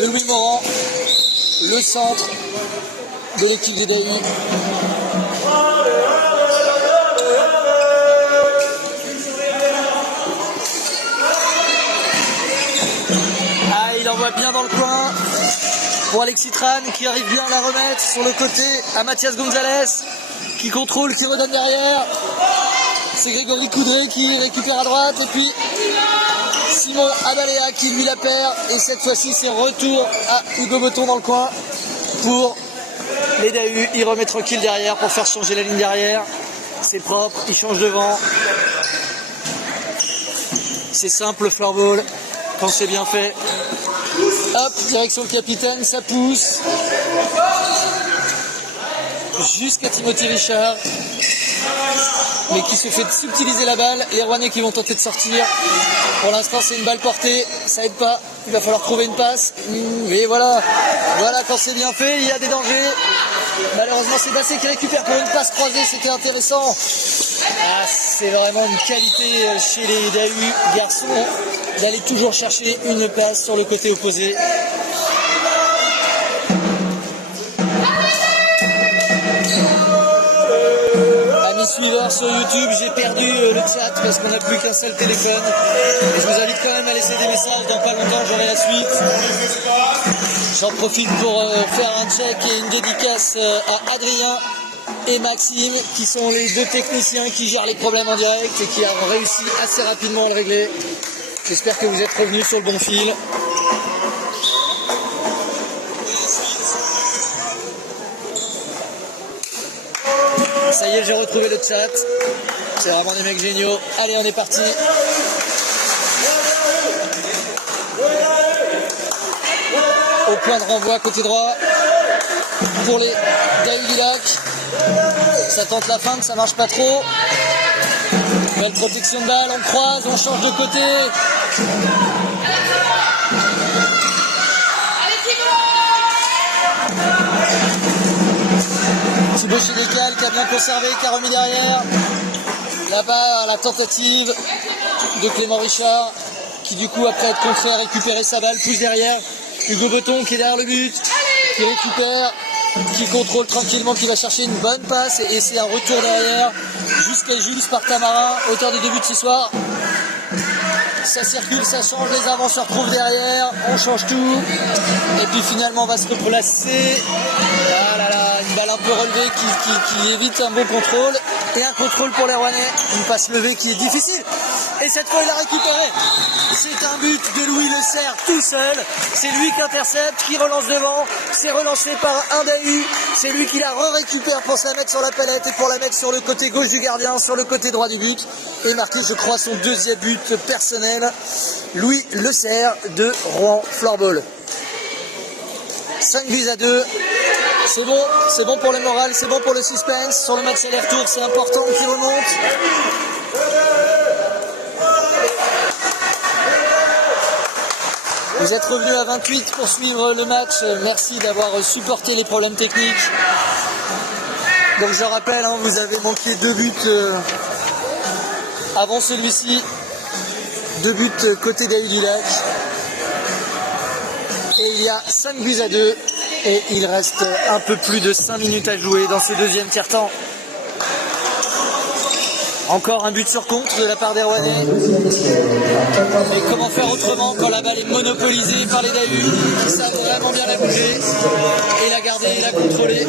de Louis Morand. Le centre de l'équipe des DAU. Il envoie bien dans le coin pour Alexis Tran qui arrive bien à la remettre sur le côté à Mathias Gonzalez qui contrôle, qui redonne derrière. C'est Grégory Coudray qui récupère à droite et puis Simon Abalea qui lui la perd. Et cette fois-ci, c'est retour à Hugo Botton dans le coin pour les Dahu. Il remet tranquille derrière pour faire changer la ligne derrière. C'est propre, il change devant. C'est simple le floorball quand c'est bien fait. Hop, direction le capitaine, ça pousse. Jusqu'à Timothy Richard. Mais qui se fait subtiliser la balle. Les Rouennais qui vont tenter de sortir. Pour l'instant, c'est une balle portée. Ça aide pas. Il va falloir trouver une passe. Et voilà. Voilà, quand c'est bien fait, il y a des dangers. Malheureusement, c'est Bassé qui récupère pour une passe croisée. C'était intéressant. Ah, c'est vraiment une qualité chez les Dahu garçons d'aller toujours chercher une passe sur le côté opposé. Suiveurs sur YouTube, j'ai perdu le chat parce qu'on n'a plus qu'un seul téléphone. Et je vous invite quand même à laisser des messages, dans pas longtemps j'aurai la suite. J'en profite pour faire un check et une dédicace à Adrien et Maxime qui sont les deux techniciens qui gèrent les problèmes en direct et qui ont réussi assez rapidement à le régler. J'espère que vous êtes revenus sur le bon fil. Ça y est, j'ai retrouvé le chat. C'est vraiment des mecs géniaux. Allez, on est parti. Au point de renvoi, côté droit. Pour les Dahu du Lac. Ça tente la feinte, ça marche pas trop. Belle protection de balle, on croise, on change de côté. Thibaut Chénécal qui a bien conservé, qui a remis derrière. Là-bas, la tentative de Clément Richard, qui du coup, après être contré, a récupéré sa balle, pousse derrière. Hugo Botton qui est derrière le but, qui récupère, qui contrôle tranquillement, qui va chercher une bonne passe. Et c'est un retour derrière, jusqu'à Jules Spartamara, auteur des 2 buts ce soir. Ça circule, ça change, les avants se retrouvent derrière, on change tout. Et puis finalement, on va se replacer. Ah là là, une balle un peu relevée qui évite un bon contrôle. Et un contrôle pour les Rouennais. Une passe levée qui est difficile. Et cette fois, il a récupéré. C'est un but de Louis Le Serre tout seul. C'est lui qui intercepte, qui relance devant. C'est relancé par un Dahu. C'est lui qui la récupère pour se la mettre sur la palette et pour la mettre sur le côté gauche du gardien, sur le côté droit du but. Et marquer, je crois, son 2e but personnel. Louis Le Serre de Rouen Floorball. 5-2. C'est bon pour le moral, c'est bon pour le suspense. Sur le match aller-retour, c'est important qu'il remonte. Vous êtes revenus à 28 pour suivre le match. Merci d'avoir supporté les problèmes techniques. Donc je rappelle, vous avez manqué 2 buts avant celui-ci. 2 buts côté Dahu du Lac. Et il y a 5-2. Et il reste un peu plus de 5 minutes à jouer dans ce 2e tiers-temps. Encore un but sur contre de la part des Rouennais. Mais comment faire autrement quand la balle est monopolisée par les Dahu qui savent vraiment bien la bouger et la garder et la contrôler.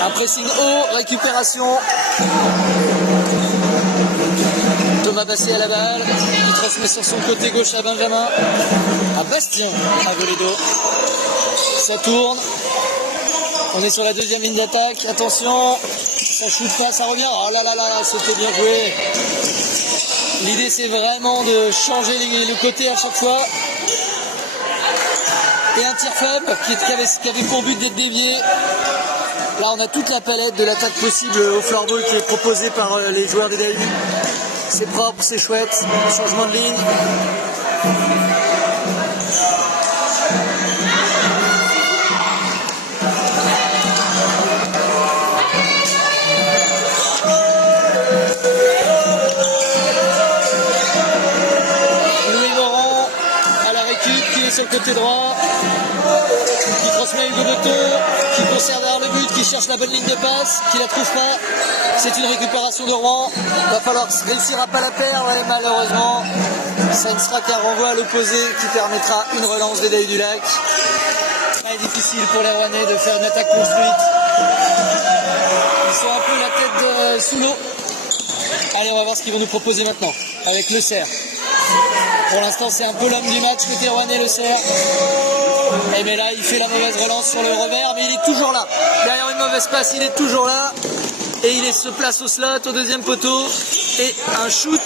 Un pressing haut, récupération. Thomas Bassé à la balle, il transmet sur son côté gauche à Benjamin, à Bastien, à voler d'eau. Ça tourne, on est sur la 2e ligne d'attaque, attention, ça shoot pas, ça revient, oh là là là, c'était bien joué. L'idée c'est vraiment de changer le côté à chaque fois. Et un tir faible qui avait pour but d'être dévié. Là on a toute la palette de l'attaque possible au floorball qui est proposée par les joueurs des Dahu. C'est propre, c'est chouette, changement de ligne. Louis Laurent à la récup, qui est sur le côté droit, qui transmet à Hugo Botton, qui conserve derrière le but, qui cherche la bonne ligne de passe, qui la trouve pas. C'est une récupération de Rouen. Il va falloir réussir à pas la perdre et malheureusement, ça ne sera qu'un renvoi à l'opposé qui permettra une relance des Dahu du Lac. Très difficile pour les Rouennais de faire une attaque construite. Ils sont un peu la tête sous l'eau. Allez, on va voir ce qu'ils vont nous proposer maintenant avec Le Cerf. Pour l'instant, c'est un peu l'homme du match côté rouennais, Le Cerf. Et mais là, il fait la mauvaise relance sur le revers, mais il est toujours là. Derrière une mauvaise passe, il est toujours là. Et il se place au slot, au deuxième poteau. Et un shoot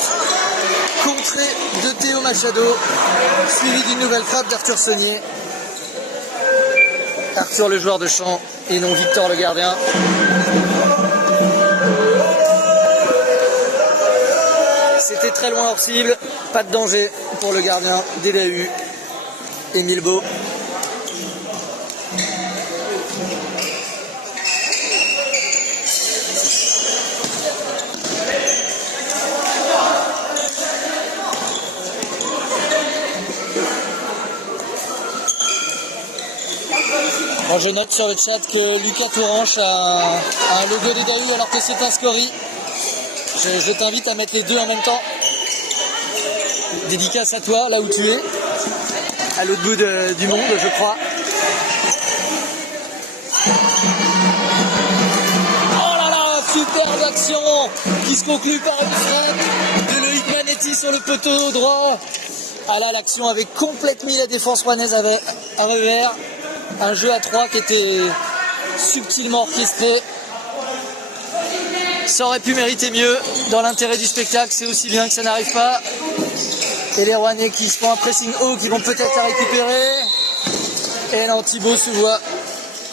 contré de Théo Machado, suivi d'une nouvelle frappe d'Arthur Saunier. Arthur, le joueur de champ, et non Victor, le gardien. C'était très loin hors cible, pas de danger pour le gardien d'EDAU, Émile Beau. Moi je note sur le chat que Lucas Touranche a un logo d'EDAU alors que c'est un Scory. Je t'invite à mettre les deux en même temps. Dédicace à toi, là où tu es. À l'autre bout du monde, je crois. Oh là là, superbe action qui se conclut par une frappe de Loïc Manetti sur le poteau droit. Ah là, l'action avait complètement mis la défense rouennaise à revers. Un jeu à 3 qui était subtilement orchestré. Ça aurait pu mériter mieux. Dans l'intérêt du spectacle, c'est aussi bien que ça n'arrive pas. Et les Rouennais qui se font un pressing haut, qui vont peut-être la récupérer. Et non, Thibaut se voit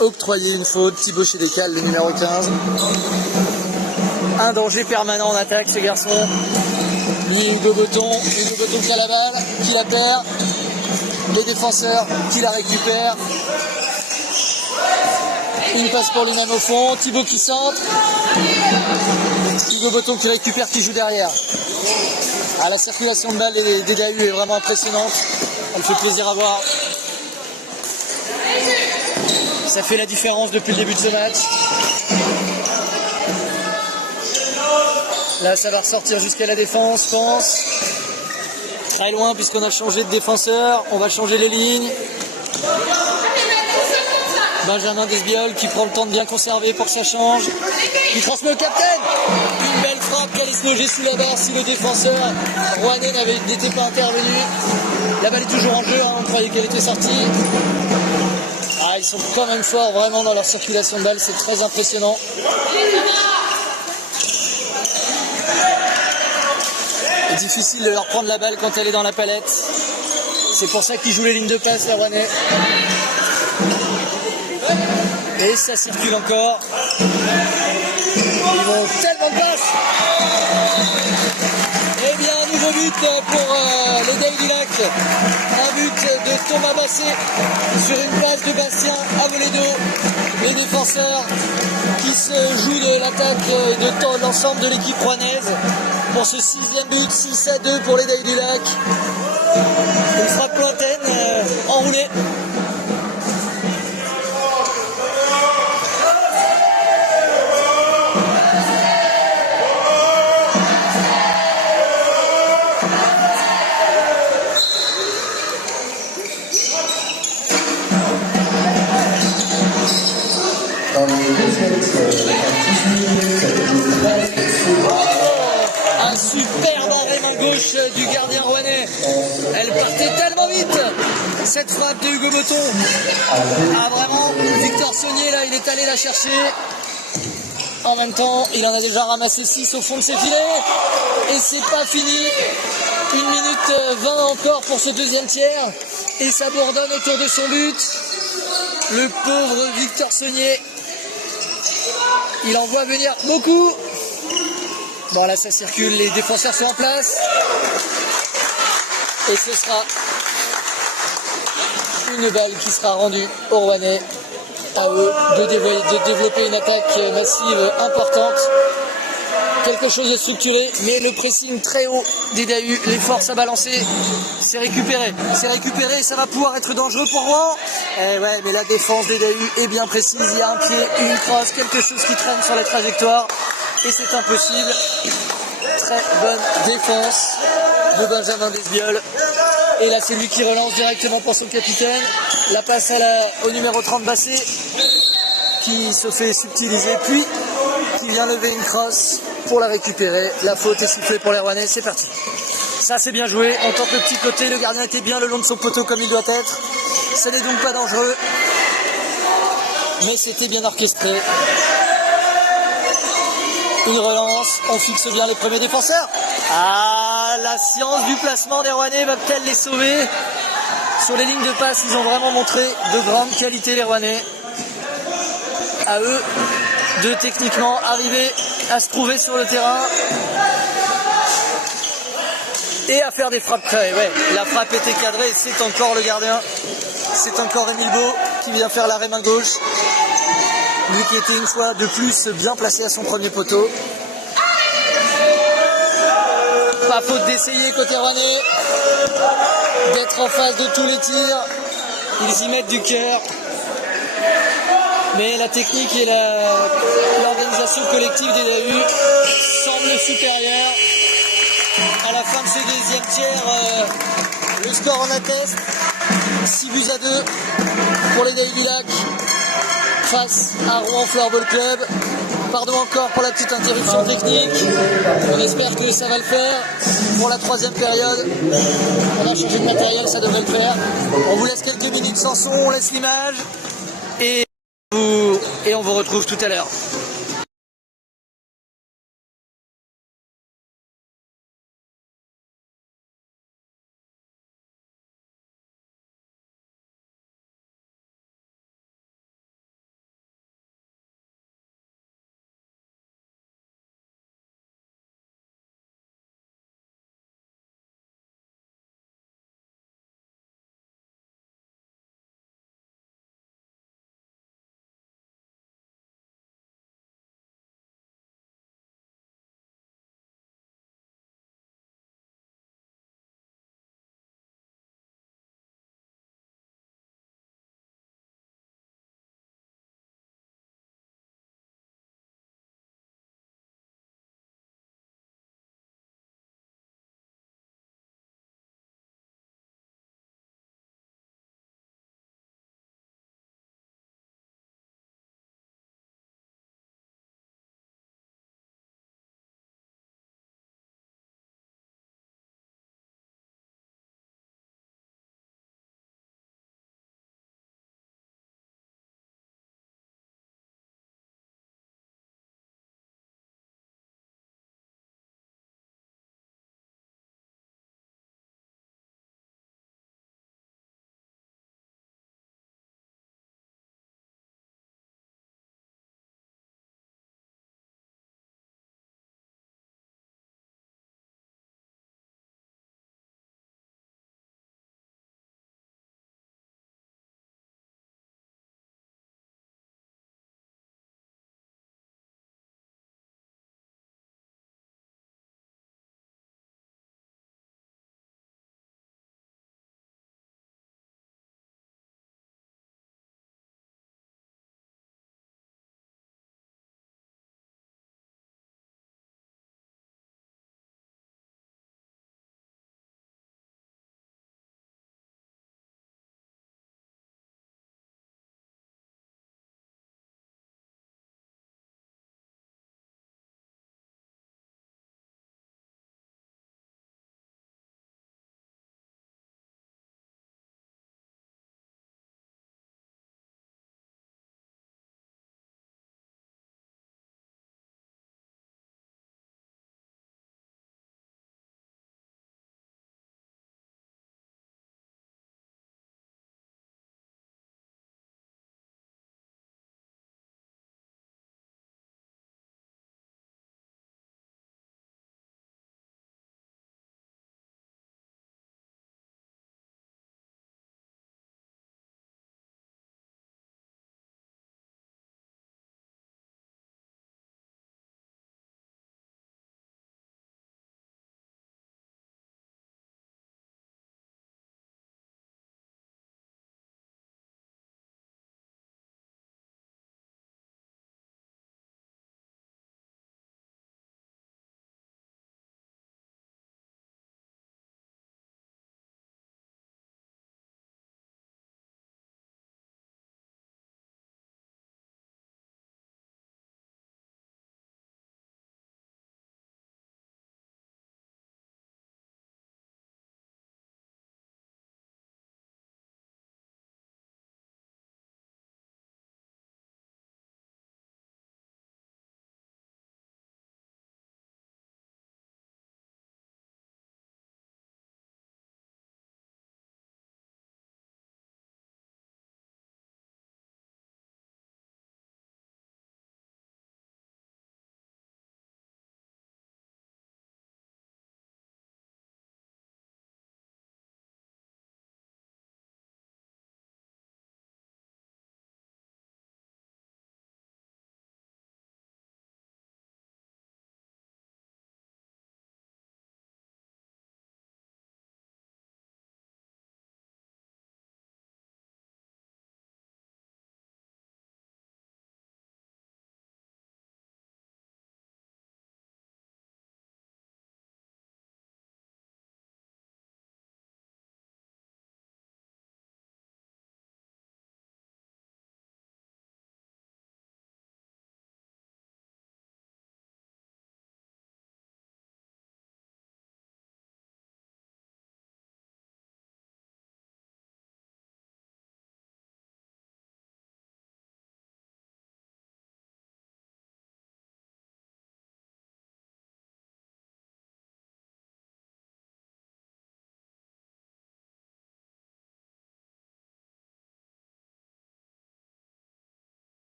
octroyer une faute. Thibaut Chédécal, le numéro 15. Un danger permanent en attaque, ce garçon. Lui, Hugo Botton qui a la balle, qui la perd. Les défenseurs qui la récupèrent. Une passe pour lui-même au fond. Thibaut qui centre. Hugo Botton qui récupère, qui joue derrière. Ah, la circulation de balle des DAU est vraiment impressionnante. Elle fait plaisir à voir. Ça fait la différence depuis le début de ce match. Là, ça va ressortir jusqu'à la défense, je pense. Très loin puisqu'on a changé de défenseur. On va changer les lignes. Benjamin Desbiol qui prend le temps de bien conserver pour que ça change. Il transmet au capitaine. Une belle frappe qui allait se loger sous la barre si le défenseur rouennais n'était pas intervenu. La balle est toujours en jeu, hein, on croyait qu'elle était sortie. Ah, ils sont quand même forts vraiment dans leur circulation de balle, c'est très impressionnant. C'est difficile de leur prendre la balle quand elle est dans la palette. C'est pour ça qu'ils jouent les lignes de passe, les Rouennais. Et ça circule encore. Ils vont tellement de passes. Eh bien, un nouveau but pour les DAU du Lac. Un but de Thomas Basset sur une passe de Bastien Avoledo. Les défenseurs qui se jouent de l'attaque et de l'ensemble de l'équipe rouennaise. Pour ce 6e but, 6-2 pour les DAU du Lac. Une frappe lointaine enroulée. Un superbe arrêt main gauche du gardien rouennais. Elle partait tellement vite. Cette frappe de Hugo Botton. Ah vraiment, Victor Saunier là, il est allé la chercher. En même temps, il en a déjà ramassé 6 au fond de ses filets. Et c'est pas fini. 1 minute 20 encore pour ce deuxième tiers. Et ça bourdonne autour de son but. Le pauvre Victor Saunier. Il en voit venir beaucoup. Bon là ça circule, les défenseurs sont en place. Et ce sera une balle qui sera rendue aux Rouennais. À eux de développer une attaque massive importante. Quelque chose de structuré, mais le pressing très haut des DAU, les forces à balancer, c'est récupéré. C'est récupéré et ça va pouvoir être dangereux pour Rouen. Eh ouais, mais la défense des DAU est bien précise. Il y a un pied, une crosse, quelque chose qui traîne sur la trajectoire. Et c'est impossible. Très bonne défense de Benjamin Desbiol. Et là, c'est lui qui relance directement pour son capitaine. La passe au numéro 30 Basset, qui se fait subtiliser, puis qui vient lever une crosse. pour la récupérer. La faute est sifflée pour les Rouennais, c'est parti. Ça c'est bien joué, on tente le petit côté, le gardien était bien le long de son poteau comme il doit être. Ce n'est donc pas dangereux, mais c'était bien orchestré. Une relance, on fixe bien les premiers défenseurs. Ah, la science du placement des Rouennais va-t-elle les sauver? Sur les lignes de passe, ils ont vraiment montré de grandes qualités les Rouennais. À eux de techniquement arriver à se trouver sur le terrain et à faire des frappes près. Ouais, la frappe était cadrée, c'est encore le gardien. C'est encore Émile Beau qui vient faire l'arrêt main gauche. Lui qui était une fois de plus bien placé à son premier poteau. Pas faute d'essayer côté Rouennais, d'être en face de tous les tirs. Ils y mettent du cœur. Mais la technique et l'organisation collective des DAU semblent supérieures. À la fin de ce deuxième tiers, le score en atteste. 6-2 pour les DAU du Lac face à Rouen Floorball Club. Pardon encore pour la petite interruption technique. On espère que ça va le faire pour la troisième période. On a changé de matériel, ça devrait le faire. On vous laisse quelques minutes sans son, on laisse l'image et on vous retrouve tout à l'heure.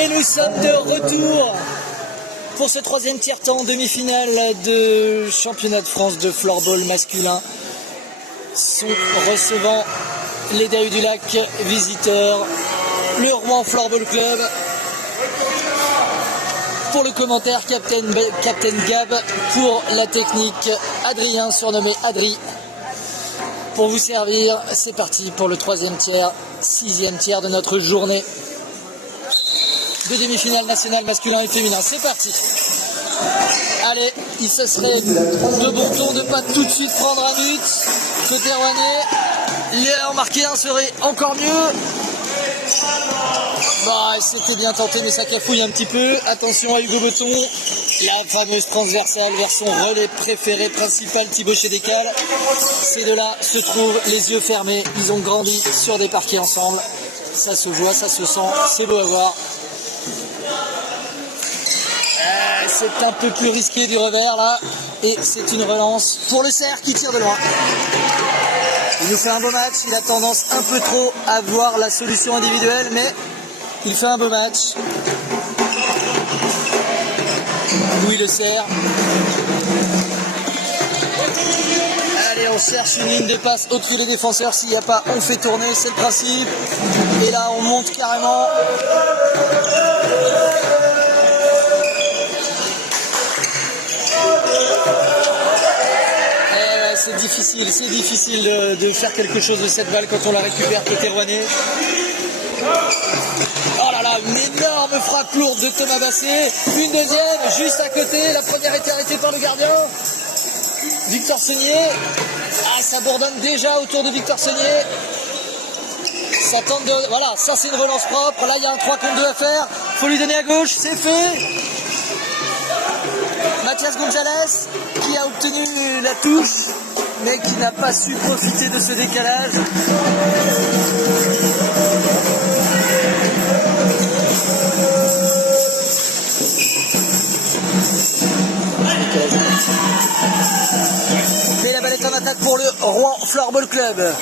Et nous sommes de retour pour ce troisième tiers-temps demi-finale de championnat de France de floorball masculin. Sont recevant les Dahus du Lac visiteurs, le Rouen Floorball Club. Pour le commentaire, Captain Gab. Pour la technique, Adrien, surnommé Adri. Pour vous servir, c'est parti pour le troisième tiers, sixième tiers de notre journée de demi-finale nationale masculin et féminin. C'est parti. Allez, il se serait de bon ton de pas tout de suite prendre un but. Côté rouennais, en marquer un serait encore mieux. Bah, c'était bien tenté, mais ça cafouille un petit peu. Attention à Hugo Beton, la fameuse transversale vers son relais préféré principal, Thibaut Chédécal. Ces deux-là se trouvent les yeux fermés. Ils ont grandi sur des parquets ensemble. Ça se voit, ça se sent, c'est beau à voir. C'est un peu plus risqué du revers là. Et c'est une relance pour le Cerf qui tire de loin. Il nous fait un beau match. Il a tendance un peu trop à voir la solution individuelle, mais il fait un beau match. Louis Le Cerf. Allez, on cherche une ligne de passe au-dessus des défenseurs. S'il n'y a pas, on fait tourner, c'est le principe. Et là, on monte carrément. C'est difficile de faire quelque chose de cette balle quand on la récupère côté rouennais. Oh là là, une énorme frappe lourde de Thomas Basset. Une deuxième, juste à côté. La première était arrêtée par le gardien. Victor Saunier. Ah, ça bourdonne déjà autour de Victor Saunier. Ça tente de... Voilà, ça c'est une relance propre. Là, il y a un 3 contre 2 à faire. Faut lui donner à gauche, c'est fait. Mathias Gonzalez qui a obtenu la touche, mais qui n'a pas su profiter de ce décalage. Mais la balle est en attaque pour le Rouen Floorball Club.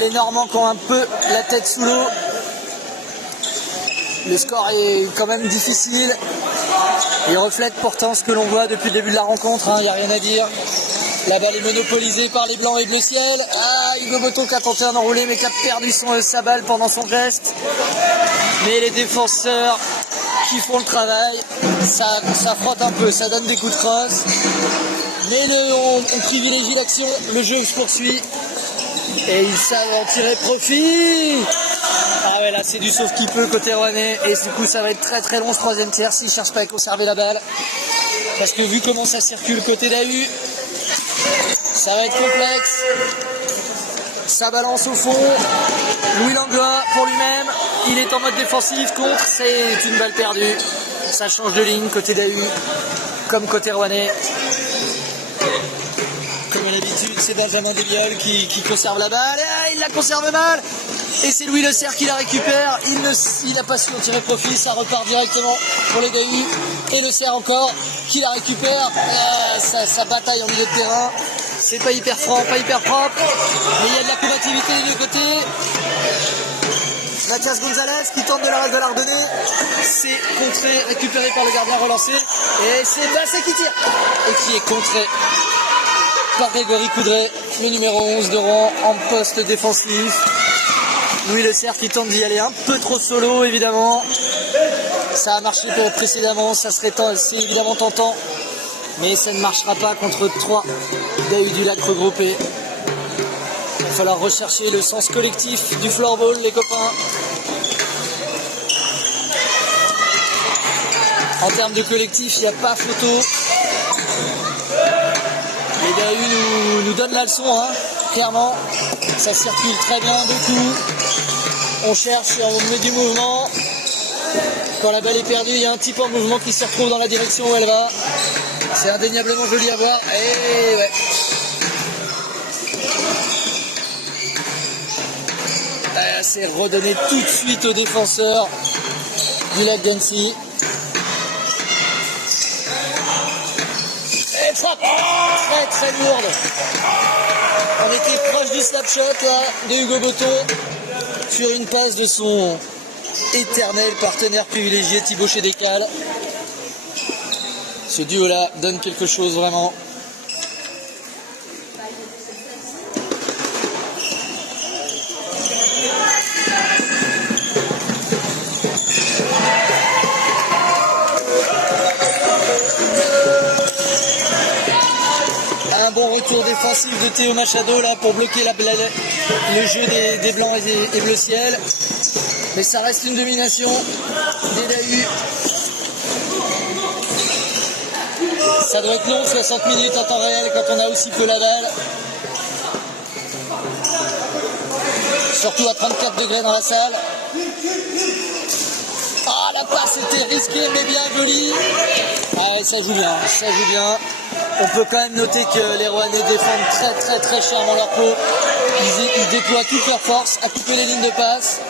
Les Normands qui ont un peu la tête sous l'eau. Le score est quand même difficile. Il reflète pourtant ce que l'on voit depuis le début de la rencontre, il n'y a rien à dire. La balle est monopolisée par les blancs et bleu ciel. Ah, Hugo Beton qui a tenté un enroulé mais qui a perdu sa balle pendant son geste. Mais les défenseurs qui font le travail, ça frotte un peu, ça donne des coups de crosse. Mais on privilégie l'action, le jeu se poursuit. Et ils savent en tirer profit. Ah ouais, là c'est du sauf qui peut côté rouennais. Et du coup ça va être très très long ce troisième tiers s'ils ne cherchent pas à conserver la balle. Parce que vu comment ça circule côté Dahu, ça va être complexe. Ça balance au fond. Louis Langlois pour lui-même. Il est en mode défensif contre. C'est une balle perdue. Ça change de ligne côté Dahu comme côté rouennais. Comme à l'habitude, c'est Benjamin Desbiol qui conserve la balle. Ah, il la conserve mal. Et c'est Louis Le Cerf qui la récupère. Il n'a pas su en tirer profit. Ça repart directement pour les Dahus. Et Le Cerf encore qui la récupère. Ça bataille en milieu de terrain. C'est pas hyper franc, pas hyper propre. Mais il y a de la combativité des deux côtés. Mathias Gonzalez qui tente de la redonner. C'est contré, récupéré par le gardien relancé. Et c'est Basset qui tire. Et qui est contré par Grégory Coudray, le numéro 11 de Rouen en poste défensif. Louis Le Cerf qui tente d'y aller un peu trop solo évidemment. Ça a marché précédemment, c'est évidemment tentant. Mais ça ne marchera pas contre 3 Dahus du Lac regroupés. Il va falloir rechercher le sens collectif du floorball les copains. En termes de collectif, il n'y a pas photo. Les Dahus nous donnent la leçon, clairement. Ça circule très bien du coup. On cherche et on met du mouvement. Quand la balle est perdue, il y a un type en mouvement qui se retrouve dans la direction où elle va. C'est indéniablement joli à voir. Et ouais. C'est redonné tout de suite aux défenseurs du Lac d'Annecy. Et frappe très très lourde. On était proche du slapshot là, de Hugo Botton sur une passe de son éternel partenaire privilégié Thibaut Chédécal. Ce duo là donne quelque chose vraiment. Un bon retour défensif de Théo Machado là pour bloquer le jeu des blancs et bleu ciel. Mais ça reste une domination des Dahu. Ça doit être long, 60 minutes en temps réel quand on a aussi peu la balle. Surtout à 34 degrés dans la salle. Ah, la passe était risquée mais bien jolie. Ah, ça joue bien, ça joue bien. On peut quand même noter que les Rouennais défendent très chèrement leur peau. Ils déploient toute leur force à couper les lignes de passe,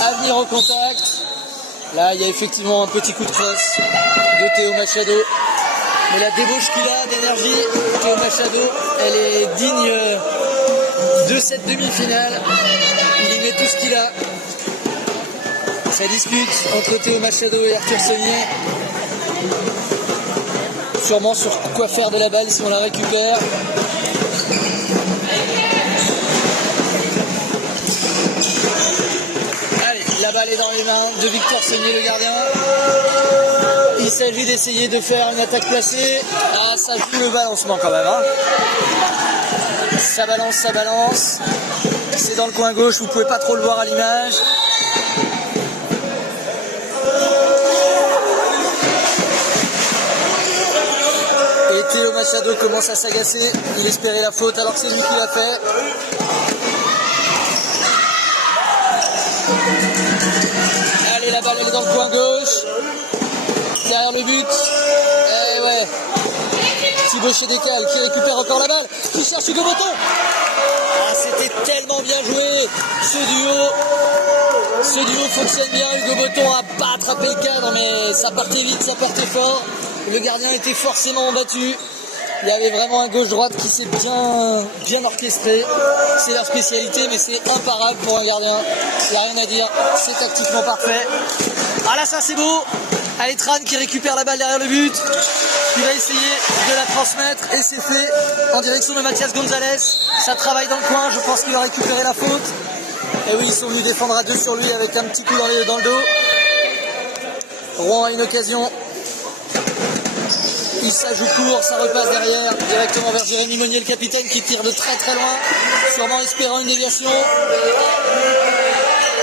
à venir au contact. Là, il y a effectivement un petit coup de crosse de Théo Machado. Mais la débauche qu'il a d'énergie, Théo Machado, elle est digne de cette demi-finale. Il y met tout ce qu'il a. Ça discute entre Théo Machado et Arthur Saunier. Sûrement sur quoi faire de la balle si on la récupère. Allez, la balle est dans les mains de Victor Saunier, le gardien. Il s'agit d'essayer de faire une attaque placée. Ah, ça joue le balancement quand même. Hein. Ça balance, ça balance. C'est dans le coin gauche, vous pouvez pas trop le voir à l'image. Et Théo Machado commence à s'agacer. Il espérait la faute alors que c'est lui qui l'a fait. Allez, la balle elle est dans le coin gauche. Derrière le but. Et ouais. Thibaut Chédécal qui récupère encore la balle. Qui cherche Hugo Botton. Ah, c'était tellement bien joué. Ce duo fonctionne bien. Hugo Botton a pas attrapé le cadre, mais ça partait vite, ça partait fort. Le gardien était forcément battu. Il y avait vraiment un gauche-droite qui s'est bien orchestré. C'est leur spécialité, mais c'est imparable pour un gardien. Il n'y a rien à dire. C'est tactiquement parfait. Ah là, ça c'est beau. Allez, Tran qui récupère la balle derrière le but. Il va essayer de la transmettre et c'est fait en direction de Mathias Gonzalez. Ça travaille dans le coin. Je pense qu'il va récupérer la faute. Et oui, ils sont venus défendre à deux sur lui avec un petit coup dans le dos. Rouen a une occasion. Il s'ajoute court, ça repasse derrière, directement vers Jérémy Monnier, le capitaine, qui tire de très loin, sûrement espérant une déviation.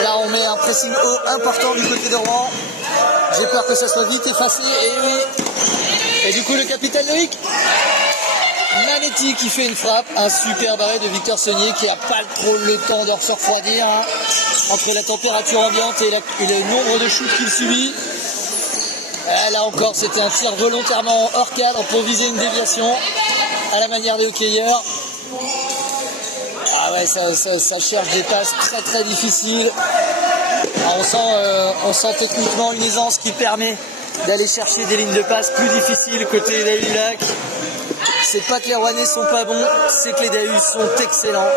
Là, on met un pressing haut important du côté de Rouen. J'ai peur que ça soit vite effacé, et oui. Et du coup, le capitaine Loïc Nanetti qui fait une frappe, un super barré de Victor Saunier qui n'a pas trop le temps de se refroidir hein, entre la température ambiante et le nombre de shoots qu'il subit. Là encore, c'était un tir volontairement hors cadre pour viser une déviation à la manière des hockeyeurs. Ah ouais, ça cherche des passes très difficiles. On sent techniquement une aisance qui permet d'aller chercher des lignes de passe plus difficiles côté Dahu Lac. C'est pas que les Rouennais sont pas bons, c'est que les Dahu sont excellents.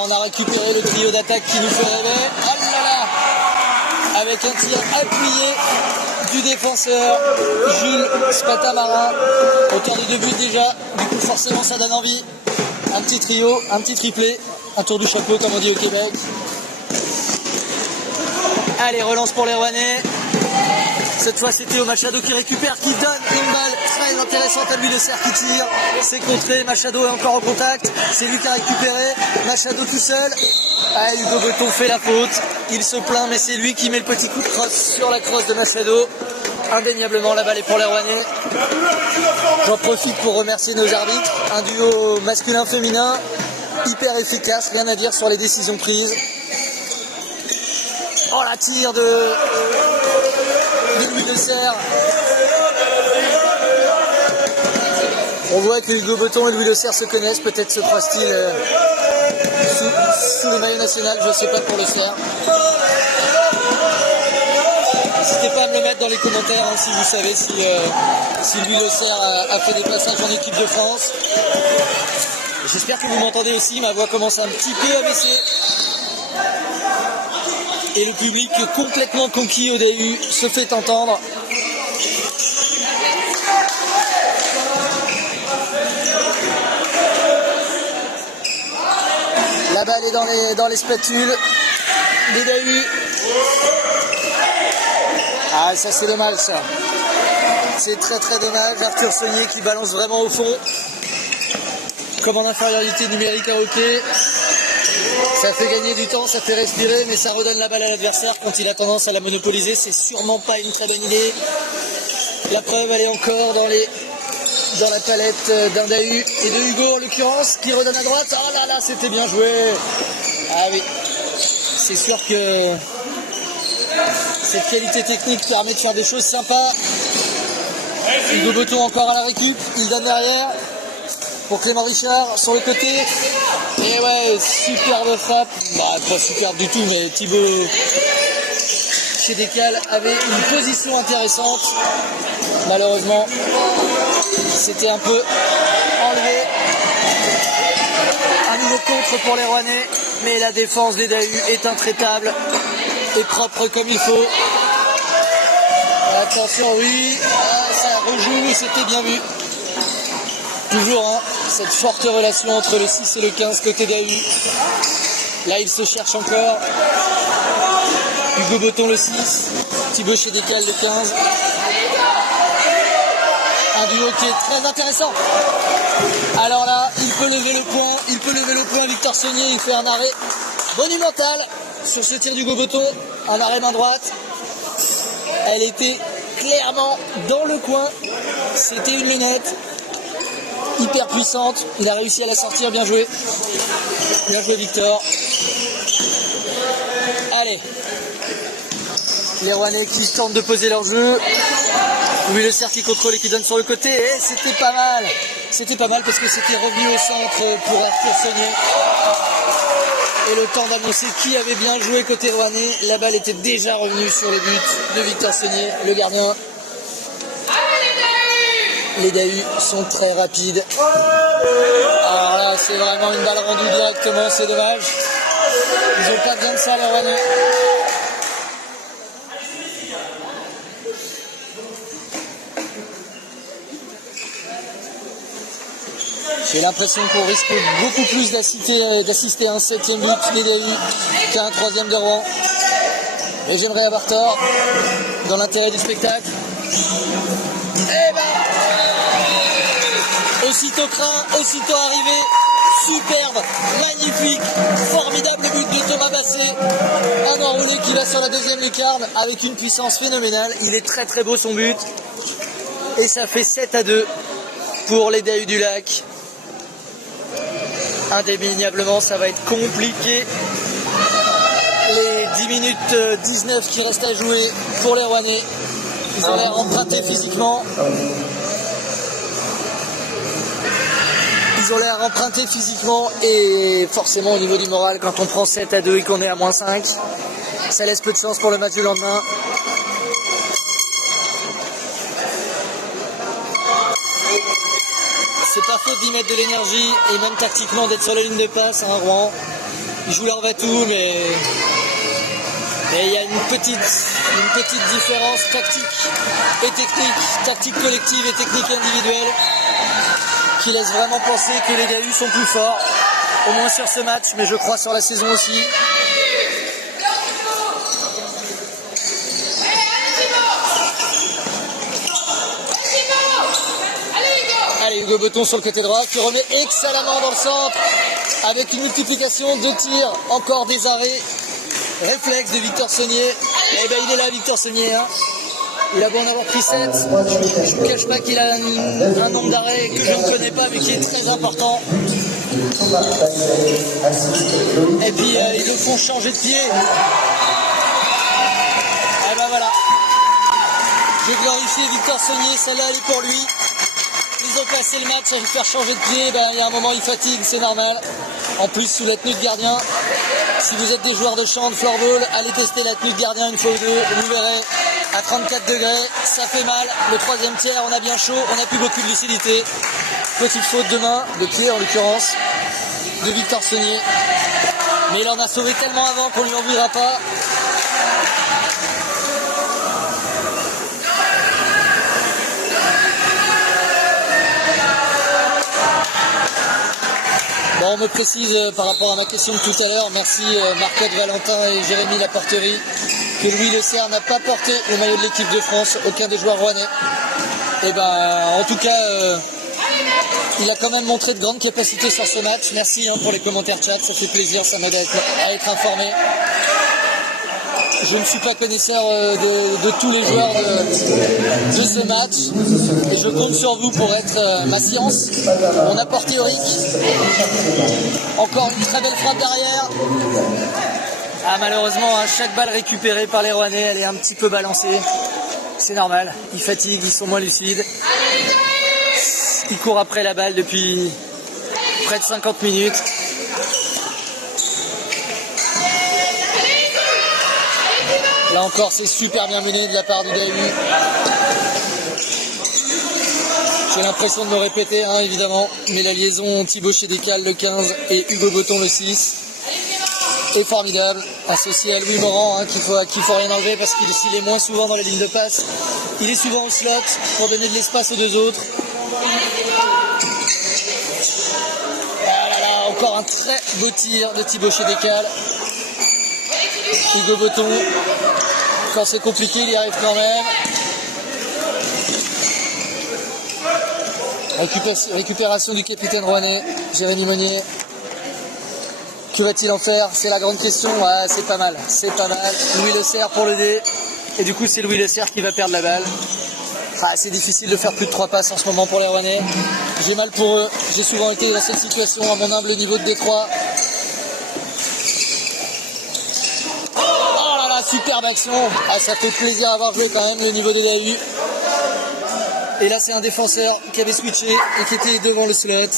On a récupéré le trio d'attaque qui nous fait rêver. Oh là là, avec un tir appuyé du défenseur Jules Spatamarin. Auteur de 2 buts déjà. Du coup, forcément, ça donne envie. Un petit trio, un petit triplé. Un tour du chapeau, comme on dit au Québec. Allez, relance pour les Rouennais. Cette fois, c'est Théo Machado qui récupère, qui donne une balle très intéressante à lui de serre qui tire. C'est contré, Machado est encore en contact. C'est lui qui a récupéré. Machado tout seul. Ah, Hugo Botton fait la faute. Il se plaint, mais c'est lui qui met le petit coup de crosse sur la crosse de Machado. Indéniablement, la balle est pour les Rouennais. J'en profite pour remercier nos arbitres. Un duo masculin-féminin hyper efficace, rien à dire sur les décisions prises. Oh, la tire de Louis de Serre. On voit que Hugo Botton et Louis de Serre se connaissent, peut-être se croisent-ils sous le maillot national, je ne sais pas pour le Serre. N'hésitez pas à me le mettre dans les commentaires hein, si vous savez si Louis Le Serre a fait des passages en équipe de France. J'espère que vous m'entendez aussi, ma voix commence un petit peu à baisser. Et le public complètement conquis au DAU se fait entendre. La balle est dans les spatules des DAU. Ah, ça c'est dommage ça. C'est très très dommage. Arthur Saunier qui balance vraiment au fond. Comme en infériorité numérique à hockey. Ça fait gagner du temps, ça fait respirer, mais ça redonne la balle à l'adversaire quand il a tendance à la monopoliser. C'est sûrement pas une très bonne idée. La preuve, elle est encore dans la palette d'un DAU et de Hugo en l'occurrence, qui redonne à droite. Oh là là, c'était bien joué. Ah oui, c'est sûr que cette qualité technique permet de faire des choses sympas. Hugo Botton encore à la récup, il donne derrière pour Clément Richard sur le côté. Et ouais, superbe frappe. Bah, pas superbe du tout, mais Thibaut Chédécal avait une position intéressante. Malheureusement, c'était un peu enlevé. Un nouveau contre pour les Rouennais, mais la défense des DAU est intraitable et propre comme il faut. Attention, oui, ça rejoue, c'était bien vu. Toujours hein, cette forte relation entre le 6 et le 15 côté DAU. Là, il se cherche encore. Hugo Botton le 6, Thibaut Chédécal le 15. Un duo qui est très intéressant. Alors là, il peut lever le point, Victor Saunier, il fait un arrêt monumental sur ce tir d'Hugo Botton. Un arrêt main droite. Elle était clairement dans le coin. C'était une lunette. Hyper puissante, il a réussi à la sortir, bien joué Victor. Allez, les Rouennais qui tentent de poser leur jeu. Louis Le Serre qui contrôle et qui donne sur le côté, et c'était pas mal parce que c'était revenu au centre pour Arthur Saunier. Et le temps d'annoncer qui avait bien joué côté Rouennais, la balle était déjà revenue sur le but de Victor Saunier, le gardien. Les DAU sont très rapides. Alors là, c'est vraiment une balle rendue directement, c'est dommage. Ils n'ont pas besoin de ça, les Rouennais. J'ai l'impression qu'on risque beaucoup plus d'assister à un 7e but des DAU qu'à un 3e de Rouen. Et j'aimerais avoir tort dans l'intérêt du spectacle. Et ben, aussitôt craint, aussitôt arrivé, superbe, magnifique, formidable but de Thomas Basset. Un enroulé qui va sur la deuxième lucarne avec une puissance phénoménale. Il est très très beau son but. Et ça fait 7-2 pour les DAU du Lac. Indéniablement, ça va être compliqué. Les 10 minutes 19 qui restent à jouer pour les Rouennais. Ils ont l'air empruntés physiquement. Et forcément au niveau du moral, quand on prend 7-2 et qu'on est à -5, ça laisse peu de chance pour le match du lendemain. C'est pas faute d'y mettre de l'énergie et même tactiquement d'être sur la ligne de passe, hein, Rouen. Ils jouent leur va-tout, mais il y a une petite différence tactique et technique, tactique collective et technique individuelle, qui laisse vraiment penser que les DAU sont plus forts, au moins sur ce match, mais je crois sur la saison aussi. Allez, Hugo Botton sur le côté droit qui remet excellemment dans le centre avec une multiplication de tirs, encore des arrêts. Réflexe de Victor Saunier. Eh ben il est là, Victor Saunier. Hein. Il a beau en avoir pris 7. Je ne vous cache pas qu'il a un nombre d'arrêts que je ne connais pas mais qui est très important. Et puis ils le font changer de pied. Et ben voilà. J'ai glorifié Victor Saunier, celle-là elle est pour lui. Ils ont passé le match à lui faire changer de pied, ben, il y a un moment il fatigue, c'est normal. En plus sous la tenue de gardien. Si vous êtes des joueurs de champ, de floorball, allez tester la tenue de gardien une fois ou deux, vous verrez. à 34 degrés, ça fait mal. Le troisième tiers, on a bien chaud, on n'a plus beaucoup de lucidité. Petite faute de main, de pied en l'occurrence, de Victor Saunier. Mais il en a sauvé tellement avant qu'on lui en voudra pas. Bon, on me précise par rapport à ma question de tout à l'heure, merci Marcotte, Valentin et Jérémy Laporterie, que Louis Le Serre n'a pas porté le maillot de l'équipe de France, aucun des joueurs rouennais. Et en tout cas, il a quand même montré de grandes capacités sur ce match. Merci pour les commentaires chat, ça fait plaisir, ça m'aide à être informé. Je ne suis pas connaisseur de tous les joueurs de ce match et je compte sur vous pour être ma science, mon apport théorique. Encore une très belle frappe derrière. Ah, malheureusement, chaque balle récupérée par les Rouennais, elle est un petit peu balancée. C'est normal, ils fatiguent, ils sont moins lucides. Ils courent après la balle depuis près de 50 minutes. Là encore, c'est super bien mené de la part du DAU. J'ai l'impression de me répéter, évidemment, mais la liaison Thibaut Chédécal, le 15, et Hugo Botton, le 6, est formidable, associé à Louis Morand, qu'il faut rien enlever parce qu'il est moins souvent dans la ligne de passe. Il est souvent au slot pour donner de l'espace aux deux autres. Ah là là, encore un très beau tir de Thibaut Chédécal. Hugo Botton, quand c'est compliqué, il y arrive quand même. Récupération du capitaine rouennais, Jérémy Monnier. Que va-t-il en faire? C'est la grande question. Ouais, c'est pas mal, c'est pas mal. Louis Le Serre pour le dé. Et du coup, c'est Louis Le Serre qui va perdre la balle. C'est difficile de faire plus de 3 passes en ce moment pour les Rouennais. J'ai mal pour eux. J'ai souvent été dans cette situation à mon humble niveau de Détroit. Superbe action, ça fait plaisir à avoir joué quand même le niveau de DAU. Et là c'est un défenseur qui avait switché et qui était devant le slot.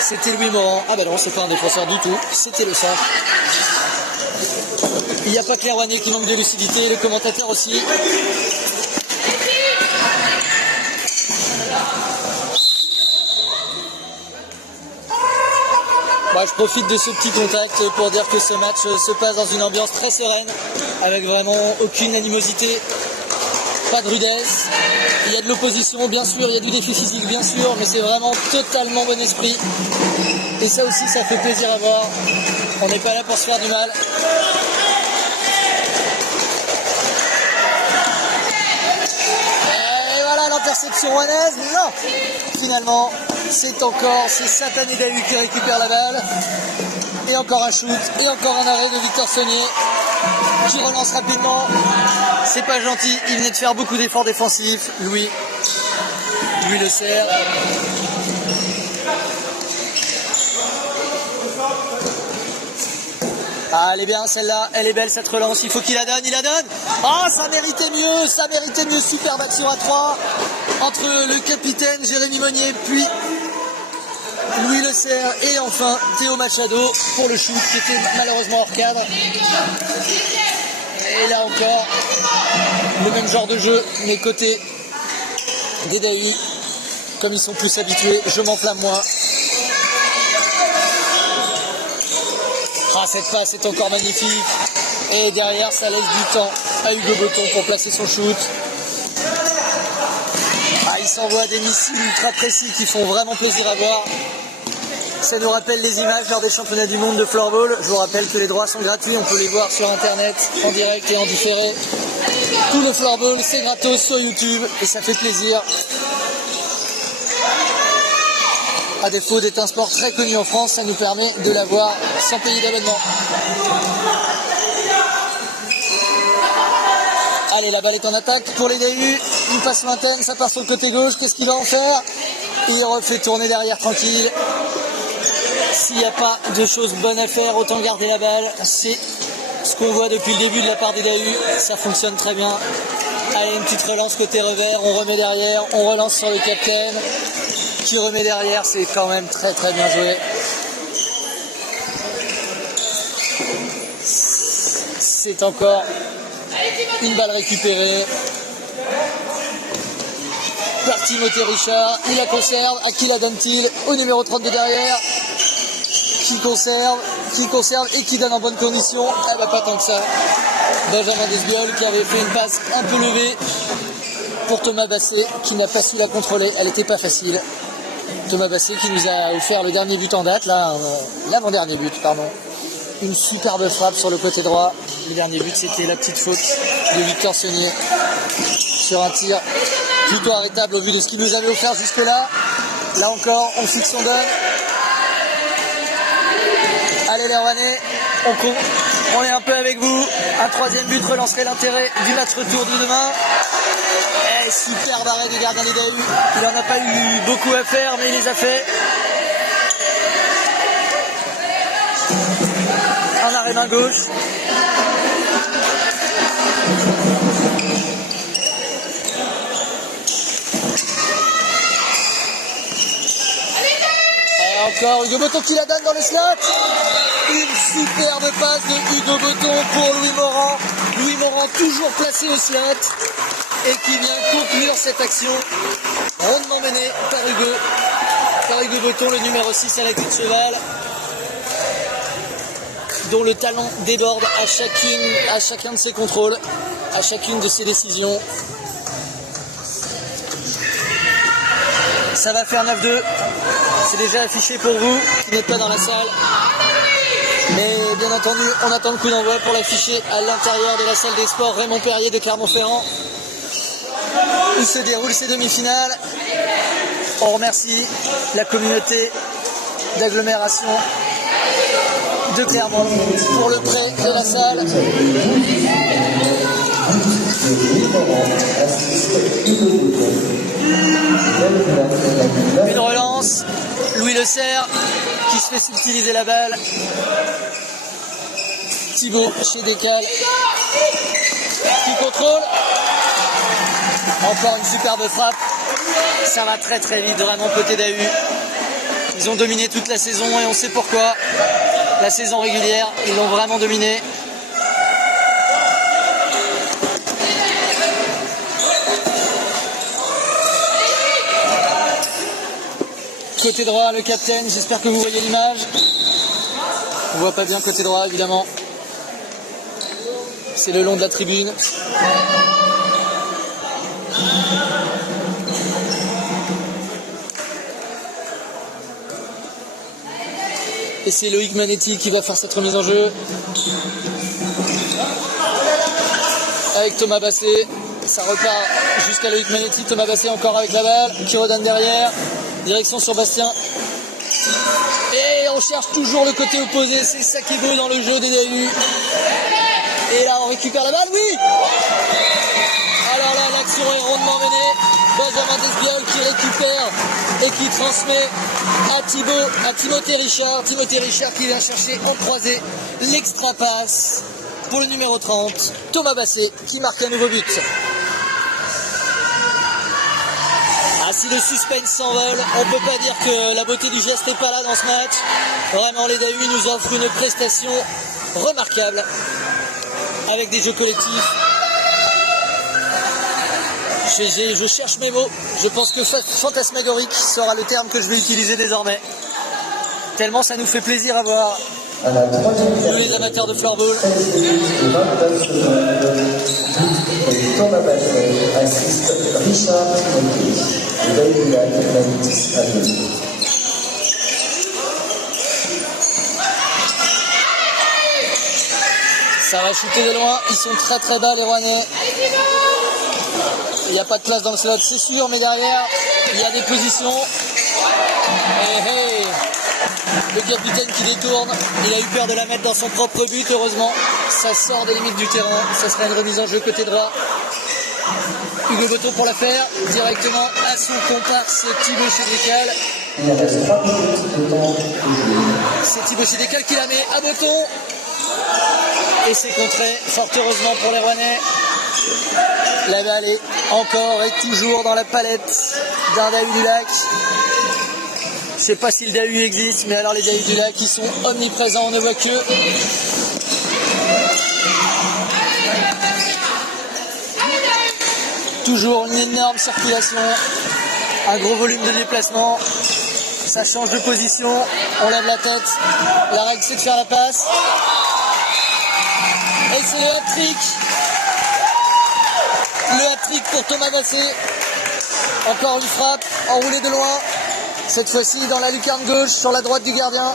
C'était Louis Morand. Ah bah non, c'est pas un défenseur du tout, c'était le centre. Il n'y a pas que les Rouennais qui manquent de lucidité, les commentateurs aussi. Moi, je profite de ce petit contact pour dire que ce match se passe dans une ambiance très sereine, avec vraiment aucune animosité, pas de rudesse. Il y a de l'opposition, bien sûr, il y a du défi physique, bien sûr, mais c'est vraiment totalement bon esprit. Et ça aussi, ça fait plaisir à voir. On n'est pas là pour se faire du mal. Et voilà l'interception rouennaise. Non, finalement. C'est Satané Dahu qui récupère la balle. Et encore un shoot. Et encore un arrêt de Victor Saunier. Qui relance rapidement. C'est pas gentil. Il venait de faire beaucoup d'efforts défensifs. Louis Le Serre. Ah, elle est bien celle-là. Elle est belle cette relance. Il faut qu'il la donne. Il la donne. Ah, ça méritait mieux. Ça méritait mieux. Superbe action à 3. Entre le capitaine Jérémy Monnier puis Louis Le Serre et enfin Théo Machado pour le shoot qui était malheureusement hors cadre. Et là encore, le même genre de jeu, mais côté des DAU, comme ils sont plus habitués, je m'enflamme moins. Cette passe est encore magnifique. Et derrière, ça laisse du temps à Hugo Botton pour placer son shoot. Il s'envoie des missiles ultra précis qui font vraiment plaisir à voir. Ça nous rappelle les images lors des championnats du monde de floorball. Je vous rappelle que les droits sont gratuits, on peut les voir sur internet, en direct et en différé. Tout le floorball, c'est gratos sur YouTube et ça fait plaisir. À défaut d'être un sport très connu en France, ça nous permet de l'avoir sans payer d'abonnement. Allez, la balle est en attaque pour les DAU. Une passe lointaine, ça part sur le côté gauche. Qu'est-ce qu'il va en faire? Il refait tourner derrière tranquille. S'il n'y a pas de choses bonnes à faire, autant garder la balle. C'est ce qu'on voit depuis le début de la part des DAU. Ça fonctionne très bien. Allez, une petite relance côté revers. On remet derrière. On relance sur le capitaine qui remet derrière. C'est quand même très très bien joué. C'est encore Une balle récupérée par Timothée Richard. Il la conserve. À qui la donne-t-il? Au numéro 32 derrière. Qui conserve et qui donne en bonne condition. Eh ben, pas tant que ça. Benjamin Desbiol qui avait fait une passe un peu levée pour Thomas Basset qui n'a pas su la contrôler. Elle n'était pas facile. Thomas Basset qui nous a offert le dernier but en date, là, l'avant-dernier but, pardon. Une superbe frappe sur le côté droit. Le dernier but, c'était la petite faute de Victor Saunier sur un tir plutôt arrêtable au vu de ce qu'il nous avait offert jusque-là. Là encore, on fixe, on donne. Allez les Rouennais, on est un peu avec vous. Un troisième but relancerait l'intérêt du match retour de demain. Et superbe arrêt des gardiens des Dahu. Il n'en a pas eu beaucoup à faire, mais il les a fait. Un arrêt main gauche. Et encore Hugo Botton qui la donne dans le slot. Une superbe passe de Hugo Botton pour Louis Morand. Louis Morand toujours placé au slot et qui vient conclure cette action. Rondement mené par Hugo Botton, le numéro 6 à la queue de cheval, dont le talent déborde à chacun de ses contrôles, à chacune de ses décisions. Ça va faire 9-2. C'est déjà affiché pour vous qui n'êtes pas dans la salle. Mais bien entendu, on attend le coup d'envoi pour l'afficher à l'intérieur de la salle des sports Raymond Perrier de Clermont-Ferrand, où se déroulent ces demi-finales. On remercie la communauté d'agglomération de Clermont pour le prêt de la salle. Une relance, Louis Le Serre qui se fait subtiliser la balle. Thibaut chez Descales qui contrôle. Encore une superbe frappe. Ça va très très vite vraiment côté Dahu. Ils ont dominé toute la saison et on sait pourquoi. La saison régulière, ils l'ont vraiment dominé. Côté droit, le capitaine, j'espère que vous voyez l'image. On voit pas bien côté droit évidemment. C'est le long de la tribune. Et c'est Loïc Manetti qui va faire cette remise en jeu. Avec Thomas Basset. Ça repart jusqu'à Loïc Manetti. Thomas Basset encore avec la balle. Qui redonne derrière. Direction sur Bastien. Et on cherche toujours le côté opposé. C'est ça qui est beau dans le jeu des Dahu. Et là on récupère la balle. Oui! Alors là l'action est rondement menée. Benjamin Desbiol qui récupère et qui transmet à Timothée Richard. Timothée Richard qui vient chercher en croisé l'extra passe pour le numéro 30. Thomas Basset qui marque un nouveau but. Ah, si le suspense s'envole, on peut pas dire que la beauté du geste n'est pas là dans ce match. Vraiment les Dahu nous offrent une prestation remarquable avec des jeux collectifs. Je cherche mes mots. Je pense que fantasmagorique sera le terme que je vais utiliser désormais. Tellement ça nous fait plaisir à voir. Nous les amateurs de floorball. Thomas Basset assiste Richard Timothée. Ça va chuter de loin. Ils sont très très bas les Rouennais. Il n'y a pas de place dans le slot, c'est sûr, mais derrière, il y a des positions. Et le capitaine qui détourne, il a eu peur de la mettre dans son propre but, heureusement. Ça sort des limites du terrain, ça sera une remise en jeu côté droit. Hugo Botton pour la faire, directement à son comparse Thibaut Chédécal. Il reste 3 minutes de temps. C'est Thibaut Chédécal qui la met à Botton. Et c'est contré, fort heureusement pour les Rouennais. La balle est encore et toujours dans la palette d'un Dahu du Lac. Je sais pas si le Dahu existe, mais alors les Dahu du Lac, ils sont omniprésents, on ne voit que. toujours une énorme circulation, un gros volume de déplacement. Ça change de position, on lève la tête. La règle, c'est de faire la passe. Et c'est le hat-trick. Le hat-trick pour Thomas Bassé. Encore une frappe enroulée de loin. Cette fois-ci dans la lucarne gauche, sur la droite du gardien.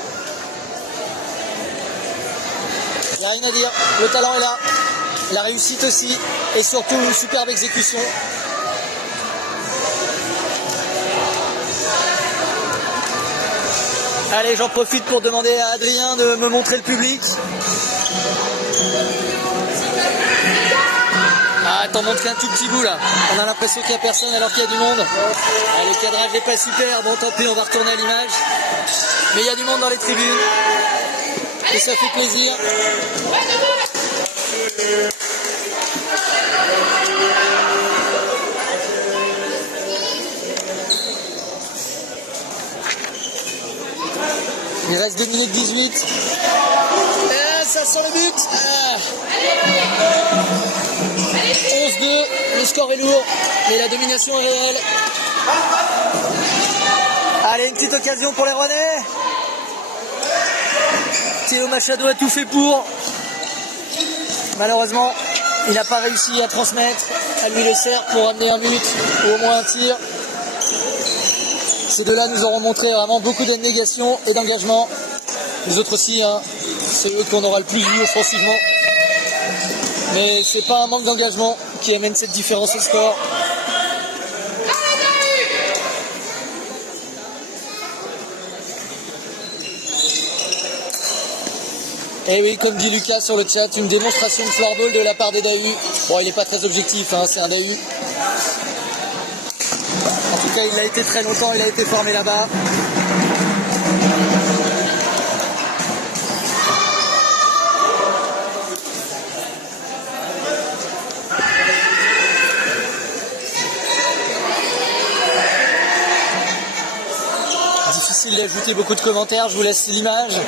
Il n'y a rien à dire, le talent est là. La réussite aussi. Et surtout une superbe exécution. Allez, j'en profite pour demander à Adrien de me montrer le public. Ah, t'en montres qu'un tout petit bout là. On a l'impression qu'il n'y a personne alors qu'il y a du monde. Ah, le cadrage n'est pas super. Bon, tant pis, on va retourner à l'image. Mais il y a du monde dans les tribunes. Et ça fait plaisir. Il reste 2 minutes 18. Ah, ça sent le but. 11-2, le score est lourd, mais la domination est réelle. Allez, une petite occasion pour les Rouennais. Théo Machado a tout fait pour. Malheureusement, il n'a pas réussi à transmettre à lui le cerf pour amener un but ou au moins un tir. Ces deux-là nous auront montré vraiment beaucoup d'abnégation et d'engagement. Les autres aussi, hein, c'est eux qu'on aura le plus vu offensivement. Mais c'est pas un manque d'engagement qui amène cette différence au score. Et oui, comme dit Lucas sur le chat, une démonstration de floorball de la part de Dahu. Bon, il n'est pas très objectif, hein, c'est un Dahu. En tout cas, il a été très longtemps, il a été formé là-bas. Difficile d'ajouter beaucoup de commentaires, je vous laisse l'image.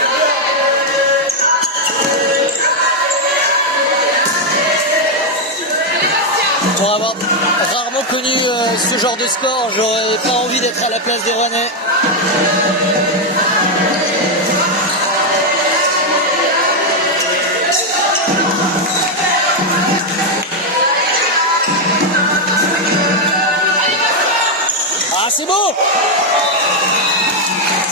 Pour avoir rarement connu ce genre de score, j'aurais pas envie d'être à la place des Rouennais. Ah, c'est beau!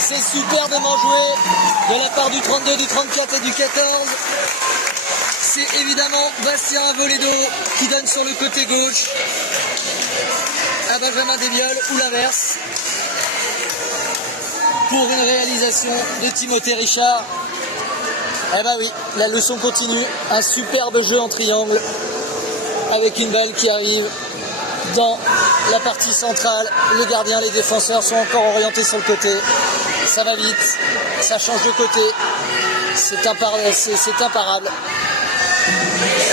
C'est superbement joué de la part du 32, du 34 et du 14. C'est évidemment Bastien Avoledo qui donne sur le côté gauche à Benjamin Desvioles ou l'inverse pour une réalisation de Timothée Richard. Eh ben oui, la leçon continue, un superbe jeu en triangle avec une balle qui arrive dans la partie centrale. Le gardien, les défenseurs sont encore orientés sur le côté. Ça va vite, ça change de côté, c'est imparable.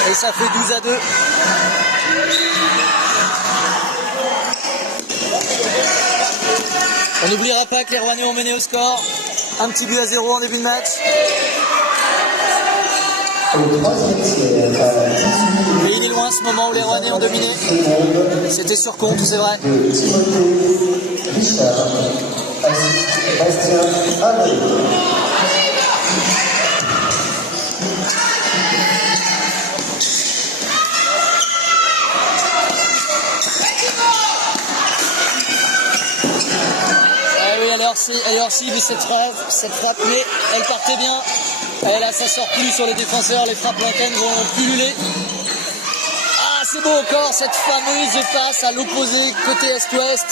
Et ça fait 12-2. On n'oubliera pas que les Rouennais ont mené au score. Un petit but à 0 en début de match. Mais il est loin ce moment où les Rouennais ont dominé. C'était sur compte, c'est vrai. Elle est hors cible cette frappe, mais elle partait bien. Et là, ça sort plus sur les défenseurs, les frappes lointaines vont pulluler. Ah, c'est beau encore cette fameuse passe à l'opposé, côté est-ouest.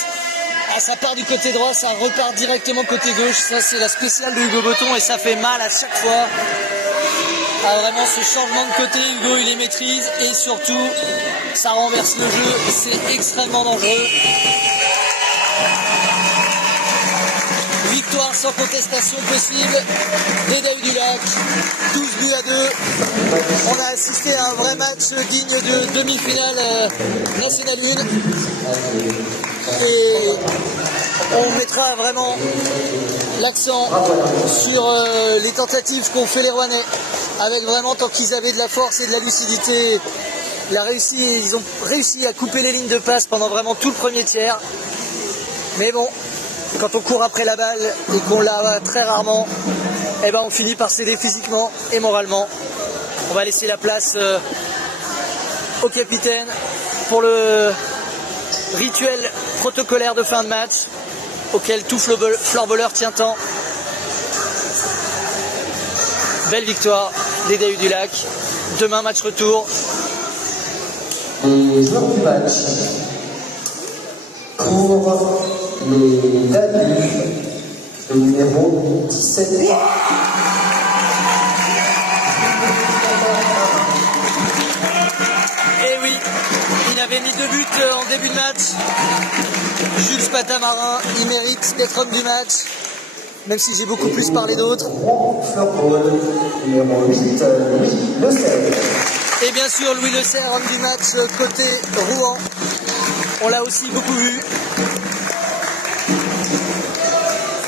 Ah, ça part du côté droit, ça repart directement côté gauche. Ça, c'est la spéciale de Hugo Botton et ça fait mal à chaque fois. Ah, vraiment, ce changement de côté, Hugo, il les maîtrise et surtout, ça renverse le jeu. C'est extrêmement dangereux. Victoire sans contestation possible des Dahu du Lac, 12 buts à 2. On a assisté à un vrai match digne de demi-finale National 1. Et on mettra vraiment l'accent sur les tentatives qu'ont fait les Rouennais, avec vraiment, tant qu'ils avaient de la force et de la lucidité, Ils ont réussi à couper les lignes de passe pendant vraiment tout le premier tiers. Mais bon, quand on court après la balle et qu'on l'a très rarement, eh ben on finit par céder physiquement et moralement. On va laisser la place au capitaine pour le rituel protocolaire de fin de match auquel tout floorballeur tient tant. Belle victoire des Dahues du Lac. Demain, match retour. Les joueurs du match pour les Dahues, le numéro 17. Et oui, il avait mis 2 buts en début de match. Jules Patamarin, il mérite d'être homme du match, même si j'ai beaucoup plus parlé d'autres. Floorball, numéro 8, Louis Le Serre. Et bien sûr, Louis Le Serre, homme du match côté Rouen. On l'a aussi beaucoup vu.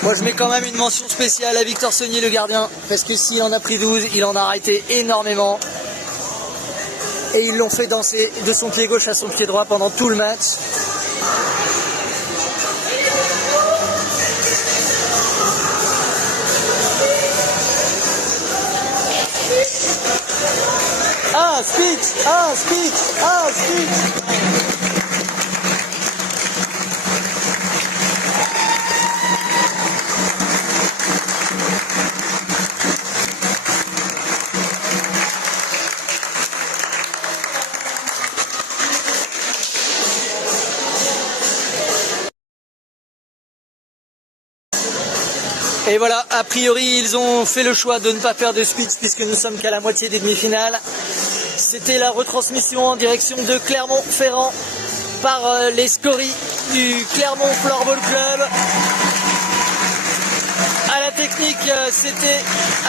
Moi, je mets quand même une mention spéciale à Victor Saunier, le gardien, parce que s'il en a pris 12, il en a arrêté énormément. Et ils l'ont fait danser de son pied gauche à son pied droit pendant tout le match. Ah, speech! Ah, speech! Ah, speech! Et voilà, a priori, ils ont fait le choix de ne pas faire de speech puisque nous sommes qu'à la moitié des demi-finales. C'était la retransmission en direction de Clermont-Ferrand par les scories du Clermont Floorball Club. À la technique, c'était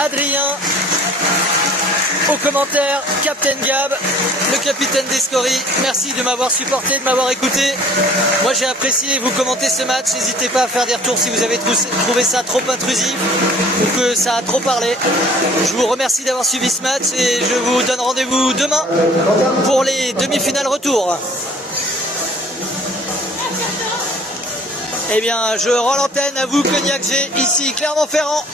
Adrien. Au commentaire, Captain Gab, le capitaine des scories. Merci de m'avoir supporté, de m'avoir écouté. Moi j'ai apprécié, vous commentez ce match. N'hésitez pas à faire des retours si vous avez trouvé ça trop intrusif ou que ça a trop parlé. Je vous remercie d'avoir suivi ce match et je vous donne rendez-vous demain pour les demi-finales retour. Eh bien, je rends l'antenne à vous, Cognac G, ici Clermont-Ferrand.